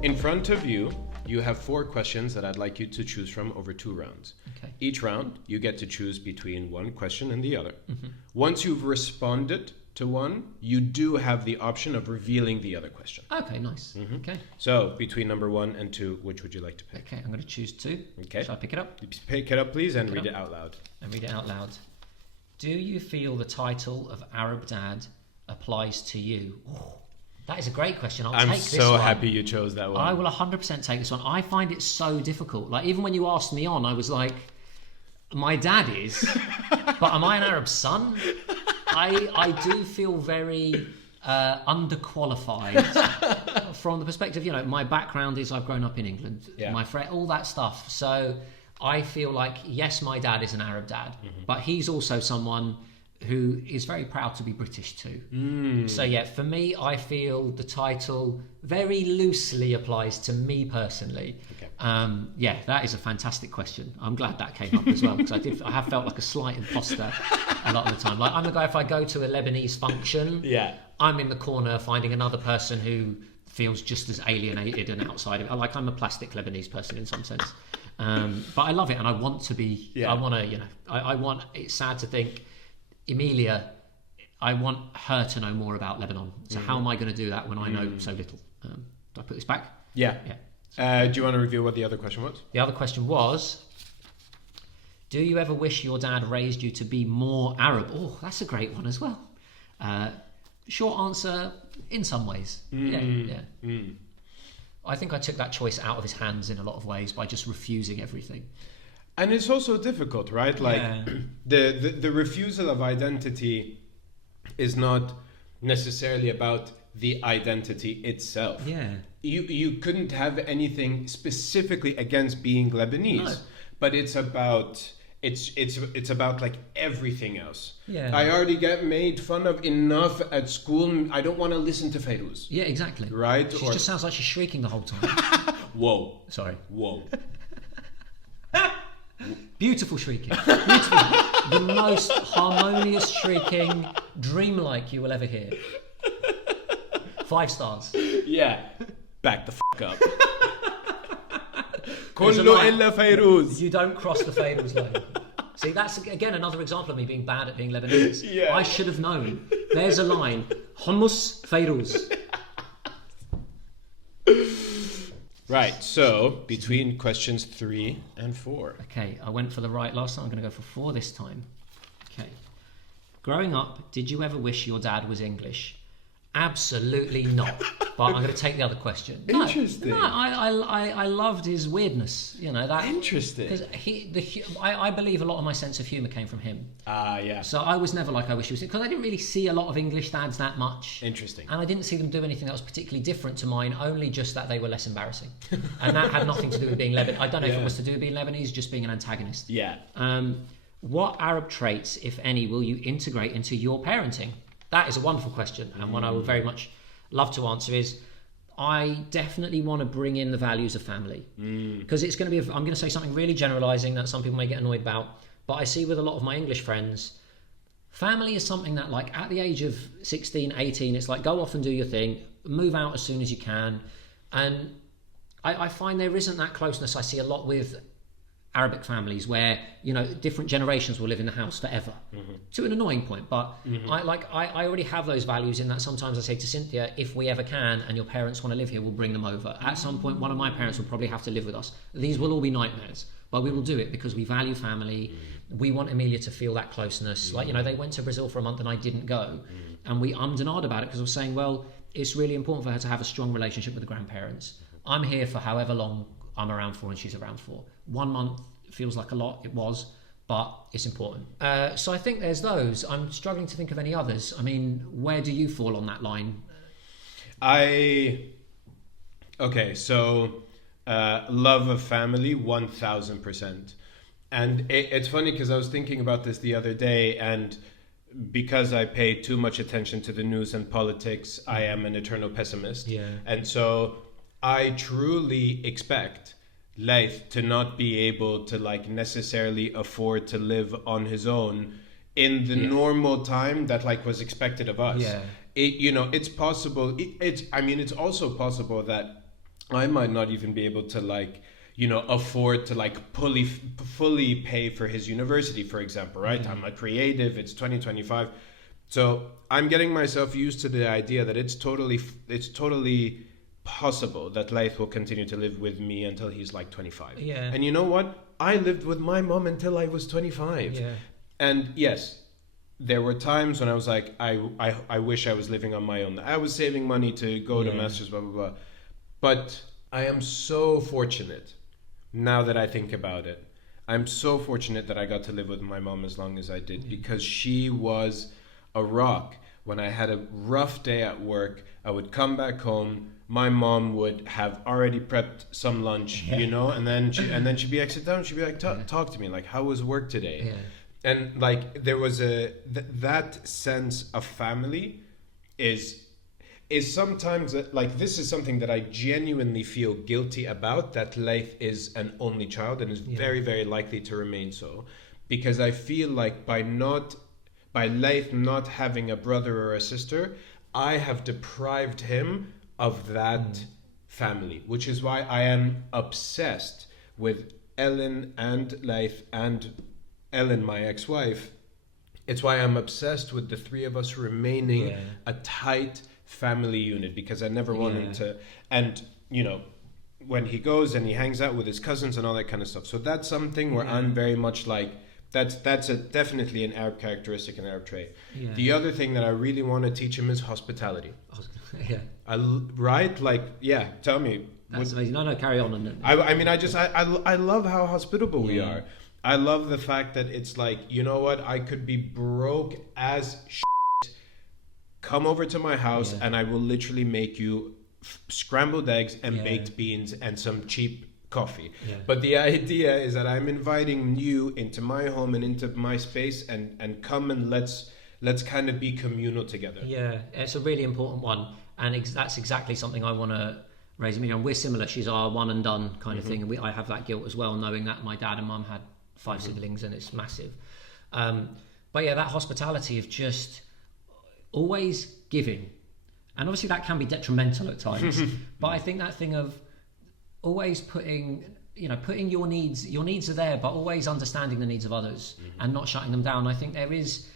In front of you, you have 4 questions that I'd like you to choose from over 2 rounds. Okay. Each round, you get to choose between one question and the other. Mm-hmm. Once you've responded to one, you do have the option of revealing the other question. Okay, nice. Mm-hmm. Okay. So, between number 1 and 2, which would you like to pick? Okay, I'm going to choose 2. Okay. Shall I pick it up? Pick it up, please, and read it out loud. And read it out loud. Do you feel the title of Arab Dad applies to you? Ooh. That is a great question. I'm take this one. I'm so happy you chose that one. I will 100% take this one. I find it so difficult. Like, even when you asked me on, I was like, my dad is, but am I an Arab son? I do feel very underqualified from the perspective, my background is I've grown up in England, my friend, all that stuff. So I feel like, yes, my dad is an Arab dad, but he's also someone who is very proud to be British too. So yeah, for me, I feel the title very loosely applies to me personally. Okay. That is a fantastic question. I'm glad that came up as well, because I have felt like a slight imposter a lot of the time. Like, I'm the guy, if I go to a Lebanese function, I'm in the corner finding another person who feels just as alienated and outside of it. Like, I'm a plastic Lebanese person in some sense. But I love it, and I want to be, I want to, I want, it's sad to think, Emilia, I want her to know more about Lebanon. So how am I going to do that when I know so little? Do I put this back? Yeah. Do you want to reveal what the other question was? The other question was, do you ever wish your dad raised you to be more Arab? Oh, that's a great one as well. Short answer, in some ways. I think I took that choice out of his hands in a lot of ways by just refusing everything. And it's also difficult, right? Like, the refusal of identity is not necessarily about the identity itself. Yeah. You couldn't have anything specifically against being Lebanese, No. but it's about like everything else. Yeah. I already get made fun of enough at school. I don't want to listen to Fairuz. Yeah, exactly. Right? She just sounds like she's shrieking the whole time. Whoa. Sorry. Whoa. Beautiful shrieking. Beautiful. The most harmonious shrieking, dreamlike you will ever hear. 5 stars. Yeah. Back the fuck up. There's a Kullu line. illa Fairuz. You don't cross the Fairuz line. See, that's again another example of me being bad at being Lebanese. Yeah. I should have known. There's a line. Hummus Fairuz. Right, so between questions 3 and 4. Okay, I went for the right last time. I'm going to go for 4 this time. Okay. Growing up, did you ever wish your dad was English? Absolutely not. But I'm going to take the other question. No, Interesting. No, I loved his weirdness. You know that. Interesting. Because I believe a lot of my sense of humour came from him. Yeah. So I was never like I wish he was, because I didn't really see a lot of English dads that much. Interesting. And I didn't see them do anything that was particularly different to mine, only just that they were less embarrassing. And that had nothing to do with being Lebanese. I don't know if it was to do with being Lebanese, just being an antagonist. Yeah. What Arab traits, if any, will you integrate into your parenting? That is a wonderful question, and one I would very much love to answer is, I definitely want to bring in the values of family, because it's going to be, I'm going to say something really generalizing that some people may get annoyed about, but I see with a lot of my English friends, family is something that, like, at the age of 16, 18, it's like, go off and do your thing, move out as soon as you can. And I find there isn't that closeness I see a lot with Arabic families, where, you know, different generations will live in the house forever, to an annoying point. But I already have those values in that sometimes I say to Cynthia, if we ever can and your parents want to live here, we'll bring them over. At some point, one of my parents will probably have to live with us. These will all be nightmares, but we will do it because we value family. We want Emilia to feel that closeness. Like, you know, they went to Brazil for a month and I didn't go, and we ummed and ahed about it because I was saying, well, it's really important for her to have a strong relationship with the grandparents. I'm here for however long I'm around for and she's around for. 1 month feels like a lot. It was, but it's important. So I think there's those. I'm struggling to think of any others. I mean, where do you fall on that line? Okay, so love of family, 1000%. And it's funny because I was thinking about this the other day, and because I pay too much attention to the news and politics, I am an eternal pessimist. Yeah. And so I truly expect Leith to not be able to, like, necessarily afford to live on his own in the normal time that, like, was expected of us. Yeah. It's possible. It's also possible that I might not even be able to, like, afford to, like, fully pay for his university, for example, right? I'm a creative. It's 2025. So I'm getting myself used to the idea that it's totally possible that Leith will continue to live with me until he's like 25. Yeah. And you know what? I lived with my mom until I was 25. Yeah. And yes, there were times when I was like, I wish I was living on my own. I was saving money to go to masters, blah, blah, blah. But I am so fortunate now that I think about it. I'm so fortunate that I got to live with my mom as long as I did, because she was a rock. When I had a rough day at work, I would come back home. My mom would have already prepped some lunch, and then she'd be like, sit down. She'd be like, talk to me. Like, how was work today? Yeah. And, like, there was that sense of family is sometimes, like, this is something that I genuinely feel guilty about, that Leith is an only child and is very, very likely to remain so, because I feel like by Leith not having a brother or a sister, I have deprived him of that family, which is why I am obsessed with Ellen and Leith and Ellen, my ex-wife. It's why I'm obsessed with the three of us remaining a tight family unit, because I never want him to. And, when he goes and he hangs out with his cousins and all that kind of stuff. So that's something where I'm very much like, that's definitely an Arab characteristic, an Arab trait. Yeah. The other thing that I really want to teach him is hospitality. Right? Like, tell me. That's amazing. No, carry on. I love how hospitable we are. I love the fact that it's like, you know what? I could be broke as shit come over to my house Yeah. and I will literally make you scrambled eggs and Yeah. baked beans and some cheap coffee. Yeah. But the idea is that I'm inviting you into my home and into my space, and come and let's kind of be communal together. Yeah, it's a really important one, and that's exactly something I want to raise. And we're similar. She's our one and done kind of thing, and I have that guilt as well, knowing that my dad and mum had 5 siblings, and it's massive. But yeah, that hospitality of just always giving, and obviously that can be detrimental at times. But I think that thing of always putting your needs are there, but always understanding the needs of others and not shutting them down. I think there is,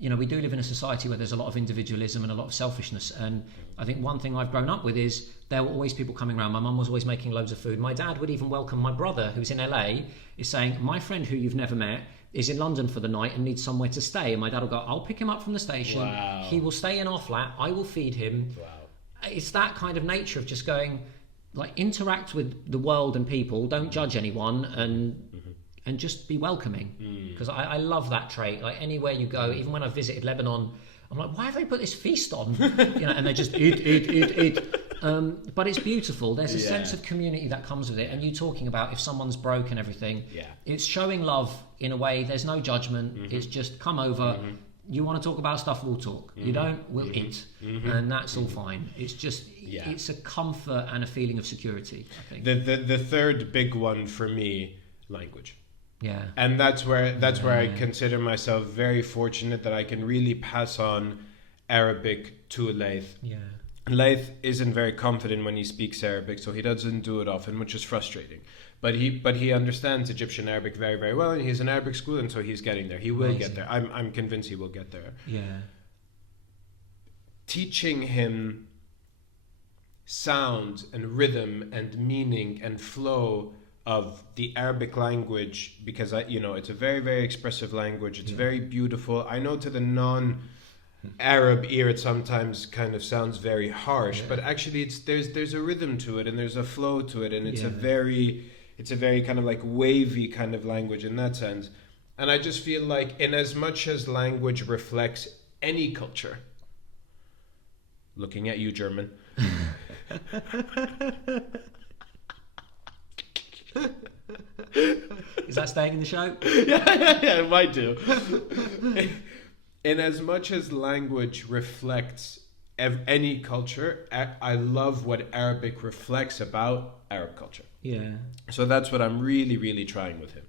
we do live in a society where there's a lot of individualism and a lot of selfishness, and I think one thing I've grown up with is there were always people coming around. My mum was always making loads of food. My dad would even welcome my brother, who's in LA, is saying, my friend who you've never met is in London for the night and needs somewhere to stay, and my dad will go, I'll pick him up from the station. Wow. He will stay in our flat, I will feed him. Wow. It's that kind of nature of just going, like, interact with the world and people, don't judge anyone, and just be welcoming, because I love that trait. Like, anywhere you go, even when I visited Lebanon, I'm like, why have they put this feast on? And they just eat. But it's beautiful. There's a sense of community that comes with it, and you talking about if someone's broke and everything, it's showing love in a way. There's no judgment. It's just come over. You want to talk about stuff, we'll talk. You don't, we'll eat, and that's all fine. It's just it's a comfort and a feeling of security, I think. The third big one for me, language. Yeah. And that's where I consider myself very fortunate that I can really pass on Arabic to Laith. Yeah. Laith isn't very confident when he speaks Arabic, so he doesn't do it often, which is frustrating. But he understands Egyptian Arabic very, very well, and he's in Arabic school, and so he's getting there. He will get there. I'm convinced he will get there. Yeah. Teaching him sound and rhythm and meaning and flow of the Arabic language, because it's a very, very expressive language. It's very beautiful. I know to the non-Arab ear it sometimes kind of sounds very harsh, but actually there's a rhythm to it, and there's a flow to it, and it's a very kind of like wavy kind of language in that sense. And I just feel like, in as much as language reflects any culture, looking at you, German. Is that staying in the show? Yeah, it might do. In as much as language reflects any culture, I love what Arabic reflects about Arab culture. Yeah. So that's what I'm really, really trying with him.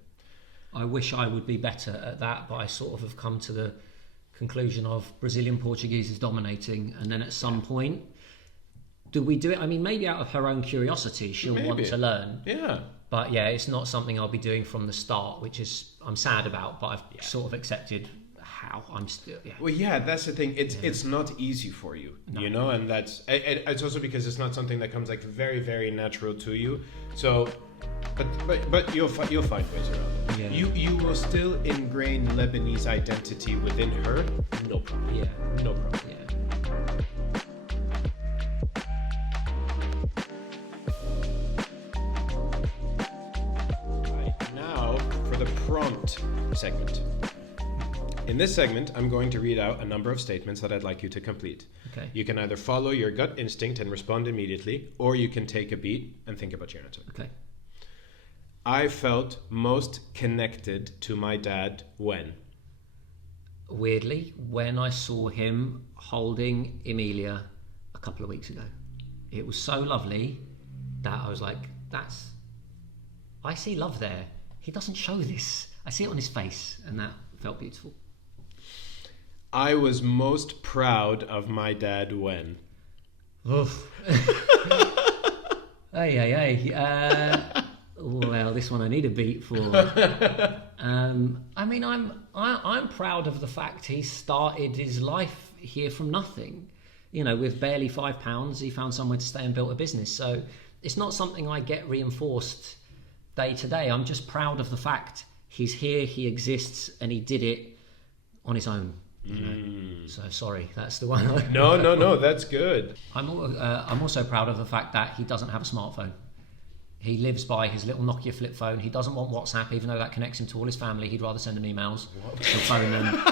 I wish I would be better at that, but I sort of have come to the conclusion of Brazilian Portuguese is dominating, and then at some point, do we do it? I mean, maybe out of her own curiosity, she'll want to learn. Yeah. But yeah, it's not something I'll be doing from the start, which is I'm sad about, but I've sort of accepted how I'm still. Yeah. Well, yeah, that's the thing. It's not easy for you, and that's it's also because it's not something that comes like very, very natural to you. So, but you'll find ways around it. Yeah. You will still ingrain Lebanese identity within her. No problem. Yeah. No problem. Yeah. Now for the prompt segment. In this segment, I'm going to read out a number of statements that I'd like you to complete. Okay. You can either follow your gut instinct and respond immediately, or you can take a beat and think about your answer. Okay. I felt most connected to my dad when? Weirdly, when I saw him holding Emilia a couple of weeks ago. It was so lovely that I was like, I see love there. He doesn't show this. I see it on his face, and that felt beautiful. I was most proud of my dad when? Oof. Hey. Well, this one I need a beat for. I mean, I'm proud of the fact he started his life here from nothing. With barely £5, he found somewhere to stay and built a business. So it's not something I get reinforced day to day. I'm just proud of the fact he's here, he exists, and he did it on his own. So sorry, that's the one. No, that's good. I'm also proud of the fact that he doesn't have a smartphone. He lives by his little Nokia flip phone. He doesn't want WhatsApp, even though that connects him to all his family. He'd rather send them emails. He'll phone them.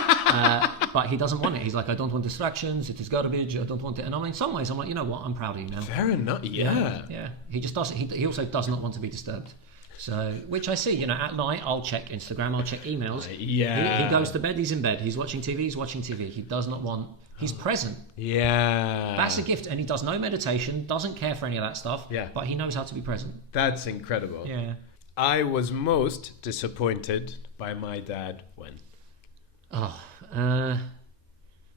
But he doesn't want it. He's like, I don't want distractions. It is garbage. I don't want it. And I mean, in some ways, I'm like, you know what? I'm proud of you now. Fair enough. Yeah. Yeah. He just doesn't. He also does not want to be disturbed. So, which I see, you know, at night I'll check Instagram, I'll check emails. Yeah. He goes to bed, he's in bed. He's watching TV, he's watching TV. He does not want. He's present. Yeah. That's a gift. And he does no meditation, doesn't care for any of that stuff. Yeah. But he knows how to be present. That's incredible. Yeah. I was most disappointed by my dad when? I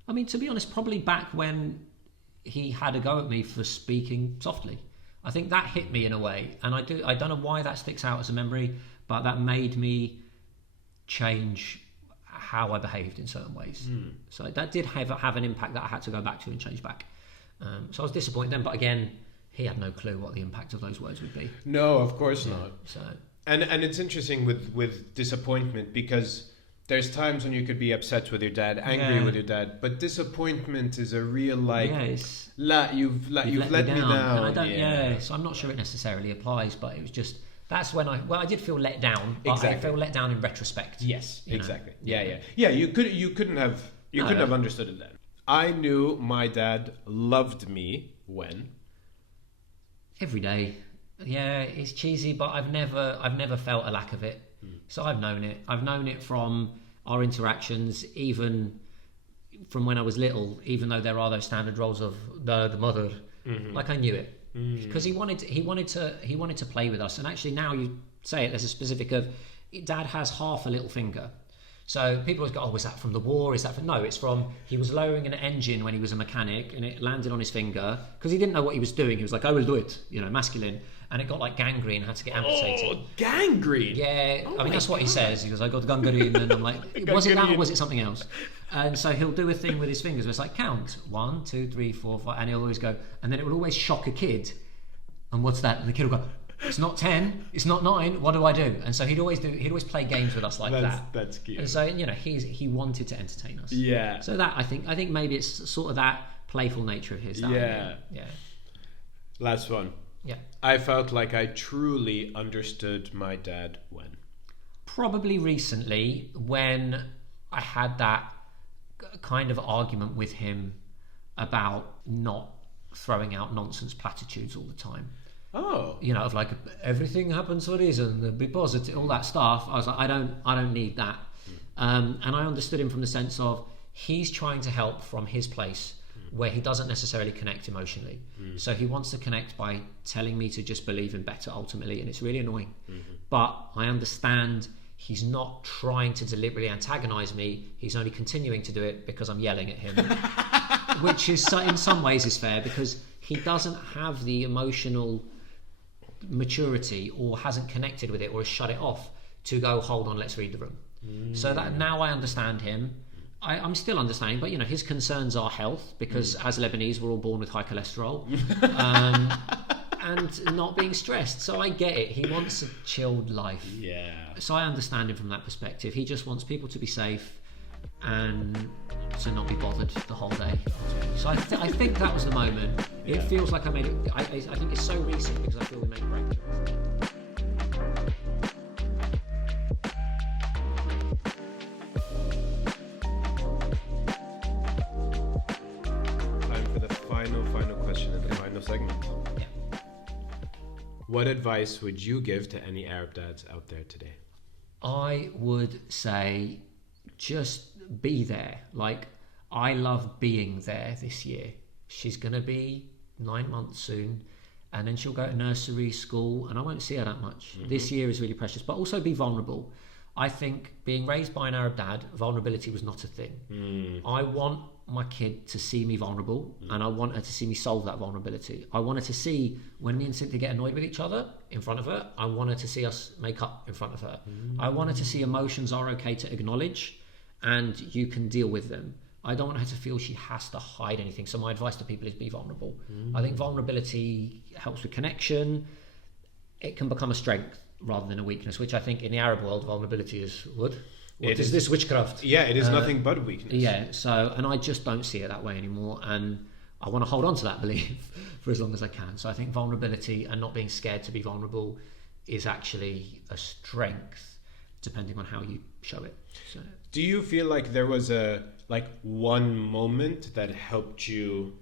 mean, to be honest, probably back when he had a go at me for speaking softly. I think that hit me in a way, and I don't know why that sticks out as a memory, but that made me change how I behaved in certain ways. So that did have an impact that I had to go back to and change back. So I was disappointed then, but again, he had no clue what the impact of those words would be. No, of course not. So and it's interesting with disappointment, because there's times when you could be upset with your dad, angry with your dad, but disappointment is a real you've let me down. And I don't, so I'm not sure it necessarily applies, but it was just, that's when I did feel let down, but I feel let down in retrospect. Yes, exactly. Yeah. You couldn't have understood it then. I knew my dad loved me when? Every day. Yeah, it's cheesy, but I've never felt a lack of it. So I've known it. I've known it from our interactions, even from when I was little, even though there are those standard roles of the mother. Like, I knew it. Because he wanted to play with us. And actually, now you say it, there's a specific of, Dad has half a little finger. So people always go, oh, is that from the war? Is that from... No, it's from, he was lowering an engine when he was a mechanic, and it landed on his finger, because he didn't know what he was doing. He was like, I will do it, masculine. And it got like gangrene, had to get amputated. Oh, gangrene! Yeah, I mean, that's what he says. He goes, I got gangrene, and I'm like, was it that or was it something else? And so he'll do a thing with his fingers where it's like, count, 1, 2, 3, 4, 5, and he'll always go, and then it will always shock a kid. And what's that? And the kid will go, it's not 10, it's not 9, what do I do? And so he'd always play games with us like that. That's cute. And so, he wanted to entertain us. Yeah. So that, I think maybe it's sort of that playful nature of his. Yeah. Last one. Yeah. I felt like I truly understood my dad when? Probably recently, when I had that kind of argument with him about not throwing out nonsense platitudes all the time. Oh. Of like, everything happens for a reason, be positive, all that stuff. I was like, I don't need that. And I understood him from the sense of, he's trying to help from his place, where he doesn't necessarily connect emotionally. So he wants to connect by telling me to just believe in better ultimately, and it's really annoying. But I understand he's not trying to deliberately antagonize me, he's only continuing to do it because I'm yelling at him. Which is, in some ways, is fair, because he doesn't have the emotional maturity, or hasn't connected with it, or has shut it off to go, hold on, let's read the room. So that now I understand him. I'm still understanding, but his concerns are health, because as Lebanese, we're all born with high cholesterol, and not being stressed. So I get it. He wants a chilled life. Yeah. So I understand him from that perspective. He just wants people to be safe and to not be bothered the whole day. So I think that was the moment. It feels like I made it. I think it's so recent, because I feel we made great choices. Final question in the final segment. Yeah. What advice would you give to any Arab dads out there today? I would say, just be there. Like, I love being there this year. She's going to be 9 months soon, and then she'll go to nursery, school, and I won't see her that much. This year is really precious, but also be vulnerable. I think being raised by an Arab dad, vulnerability was not a thing. I want my kid to see me vulnerable, and I want her to see me solve that vulnerability. I want her to see when me and Cynthia get annoyed with each other in front of her, I want her to see us make up in front of her. I want her to see emotions are okay to acknowledge, and you can deal with them. I don't want her to feel she has to hide anything. So my advice to people is be vulnerable. I think vulnerability helps with connection. It can become a strength rather than a weakness, which I think in the Arab world, vulnerability is what? What is this, witchcraft? Yeah, it is nothing but weakness. Yeah, so, and I just don't see it that way anymore. And I want to hold on to that belief for as long as I can. So I think vulnerability and not being scared to be vulnerable is actually a strength, depending on how you show it. So, do you feel like there was one moment that helped you,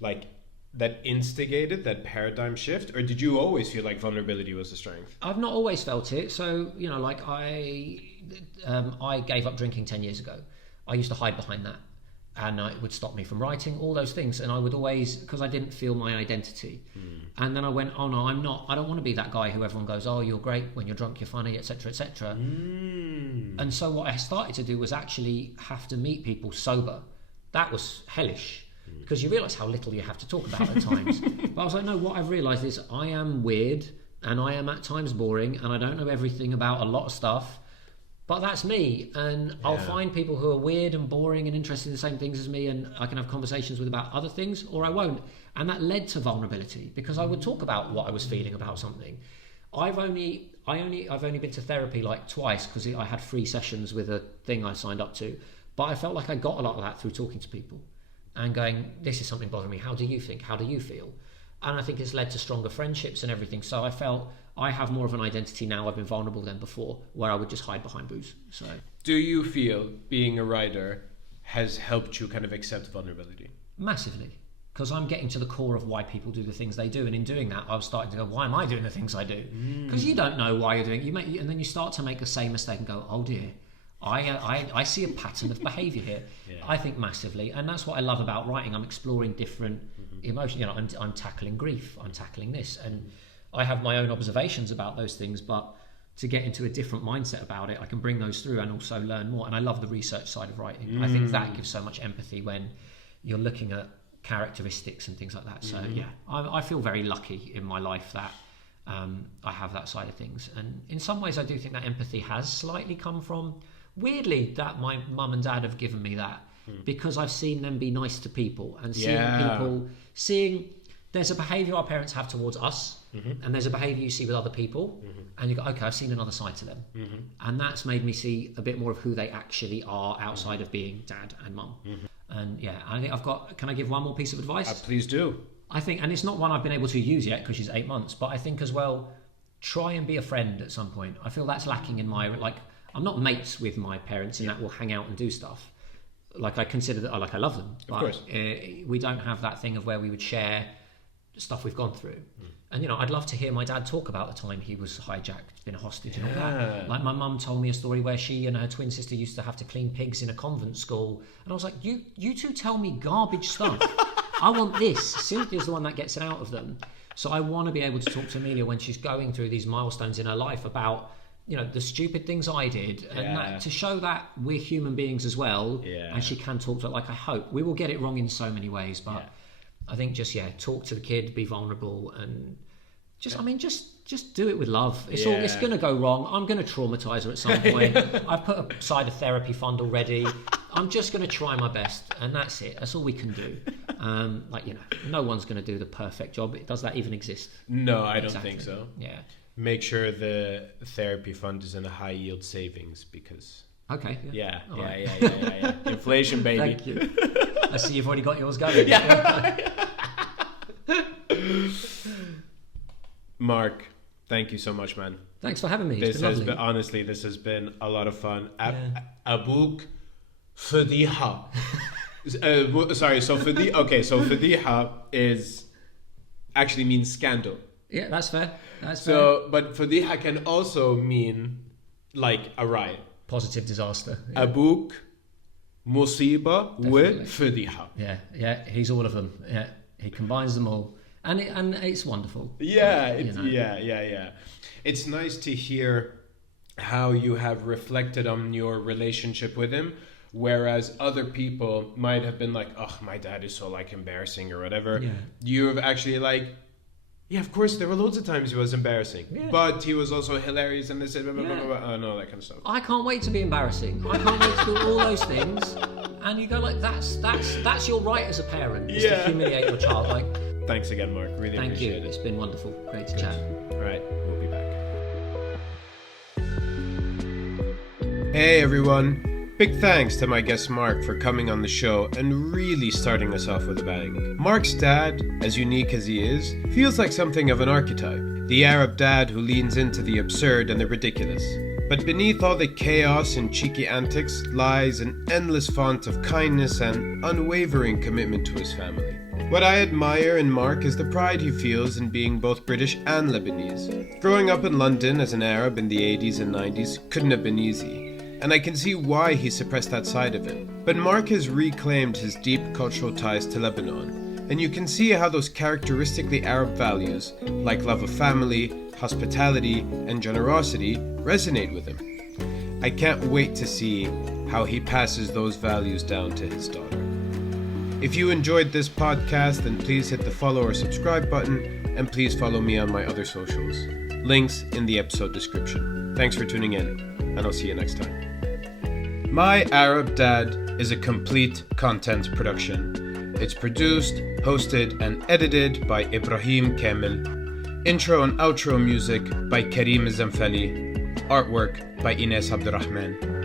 that instigated that paradigm shift, or did you always feel like vulnerability was a strength? I've not always felt it. So, I gave up drinking 10 years ago. I used to hide behind that, and it would stop me from writing, all those things. And I would always, because I didn't feel my identity. And then I went, oh no, I don't want to be that guy who everyone goes, oh, you're great, when you're drunk, you're funny, etc., etc. And so what I started to do was actually have to meet people sober. That was hellish, because you realise how little you have to talk about at times. But I was like, no, what I've realised is I am weird, and I am at times boring, and I don't know everything about a lot of stuff, but that's me. And I'll find people who are weird and boring and interested in the same things as me, and I can have conversations with about other things, or I won't. And that led to vulnerability, because I would talk about what I was feeling about something. I've only been to therapy like twice, because I had free sessions with a thing I signed up to, but I felt like I got a lot of that through talking to people and going, this is something bothering me, how do you think, how do you feel? And I think it's led to stronger friendships and everything. So I felt I have more of an identity now. I've been vulnerable than before, where I would just hide behind booze. So, do you feel being a writer has helped you kind of accept vulnerability? Massively, because I'm getting to the core of why people do the things they do, and in doing that, I was starting to go, why am I doing the things I do? Because you don't know why you're doing it. And then you start to make the same mistake and go, oh dear, I see a pattern of behaviour here. I think massively, and that's what I love about writing. I'm exploring different emotions. I'm tackling grief, I'm tackling this, and I have my own observations about those things, but to get into a different mindset about it, I can bring those through and also learn more. And I love the research side of writing. I think that gives so much empathy when you're looking at characteristics and things like that. So I feel very lucky in my life that I have that side of things. And in some ways I do think that empathy has slightly come from, weirdly, that my mum and dad have given me that, because I've seen them be nice to people, and seeing there's a behaviour our parents have towards us, and there's a behaviour you see with other people, and you go, okay, I've seen another side to them, and that's made me see a bit more of who they actually are outside of being dad and mum. And I think can I give one more piece of advice? Please do. I think, and it's not one I've been able to use yet because she's 8 months, but I think as well, try and be a friend at some point. I feel that's lacking in my, I'm not mates with my parents, and that will hang out and do stuff. I consider that, I love them, but we don't have that thing of where we would share stuff we've gone through. And I'd love to hear my dad talk about the time he was hijacked, been a hostage and all that. Like my mum told me a story where she and her twin sister used to have to clean pigs in a convent school, and I was like, you two tell me garbage stuff. I want this. Cynthia's the one that gets it out of them. So I want to be able to talk to Amelia when she's going through these milestones in her life about the stupid things I did, and that, to show that we're human beings as well, and she can talk to it. I hope we will get it wrong in so many ways, but I think just talk to the kid, be vulnerable, and just do it with love. It's going to go wrong. I'm going to traumatize her at some point. I've put aside a therapy fund already. I'm just going to try my best, and that's it. That's all we can do. No one's going to do the perfect job. Does that even exist? No, I don't think so. Yeah. Make sure the therapy fund is in a high yield savings, because okay. Yeah. Inflation, baby. Thank you. I see you've already got yours going. Mark, thank you so much, man. Thanks for having me. This has been a lot of fun. Abouk Fadiha. Sorry, so Fadiha is actually means scandal. Yeah, that's fair. But Fadiha can also mean a riot. Positive disaster. Abouk, Musiba, with Fadiha. Yeah, he's all of them. Yeah, he combines them all. And it's wonderful. Yeah. It's nice to hear how you have reflected on your relationship with him, whereas other people might have been like, oh, my dad is so embarrassing or whatever. Yeah. You have actually of course, there were loads of times he was embarrassing, but he was also hilarious and this blah, blah, blah, blah, blah, and all that kind of stuff. I can't wait to be embarrassing. I can't wait to do all those things. And you go that's your right as a parent, is to humiliate your child. Thanks again, Mark. Really appreciate it. Thank you. It's been wonderful. Great to chat. All right, we'll be back. Hey everyone. Big thanks to my guest Mark for coming on the show and really starting us off with a bang. Mark's dad, as unique as he is, feels like something of an archetype. The Arab dad who leans into the absurd and the ridiculous. But beneath all the chaos and cheeky antics lies an endless font of kindness and unwavering commitment to his family. What I admire in Mark is the pride he feels in being both British and Lebanese. Growing up in London as an Arab in the 80s and 90s couldn't have been easy, and I can see why he suppressed that side of him. But Mark has reclaimed his deep cultural ties to Lebanon, and you can see how those characteristically Arab values, like love of family, hospitality, and generosity, resonate with him. I can't wait to see how he passes those values down to his daughter. If you enjoyed this podcast, then please hit the follow or subscribe button, and please follow me on my other socials. Links in the episode description. Thanks for tuning in, and I'll see you next time. My Arab Dad is a complete content production. It's produced, hosted, and edited by Ibrahim Kamel. Intro and outro music by Karim Zamfali. Artwork by Enas Rahman.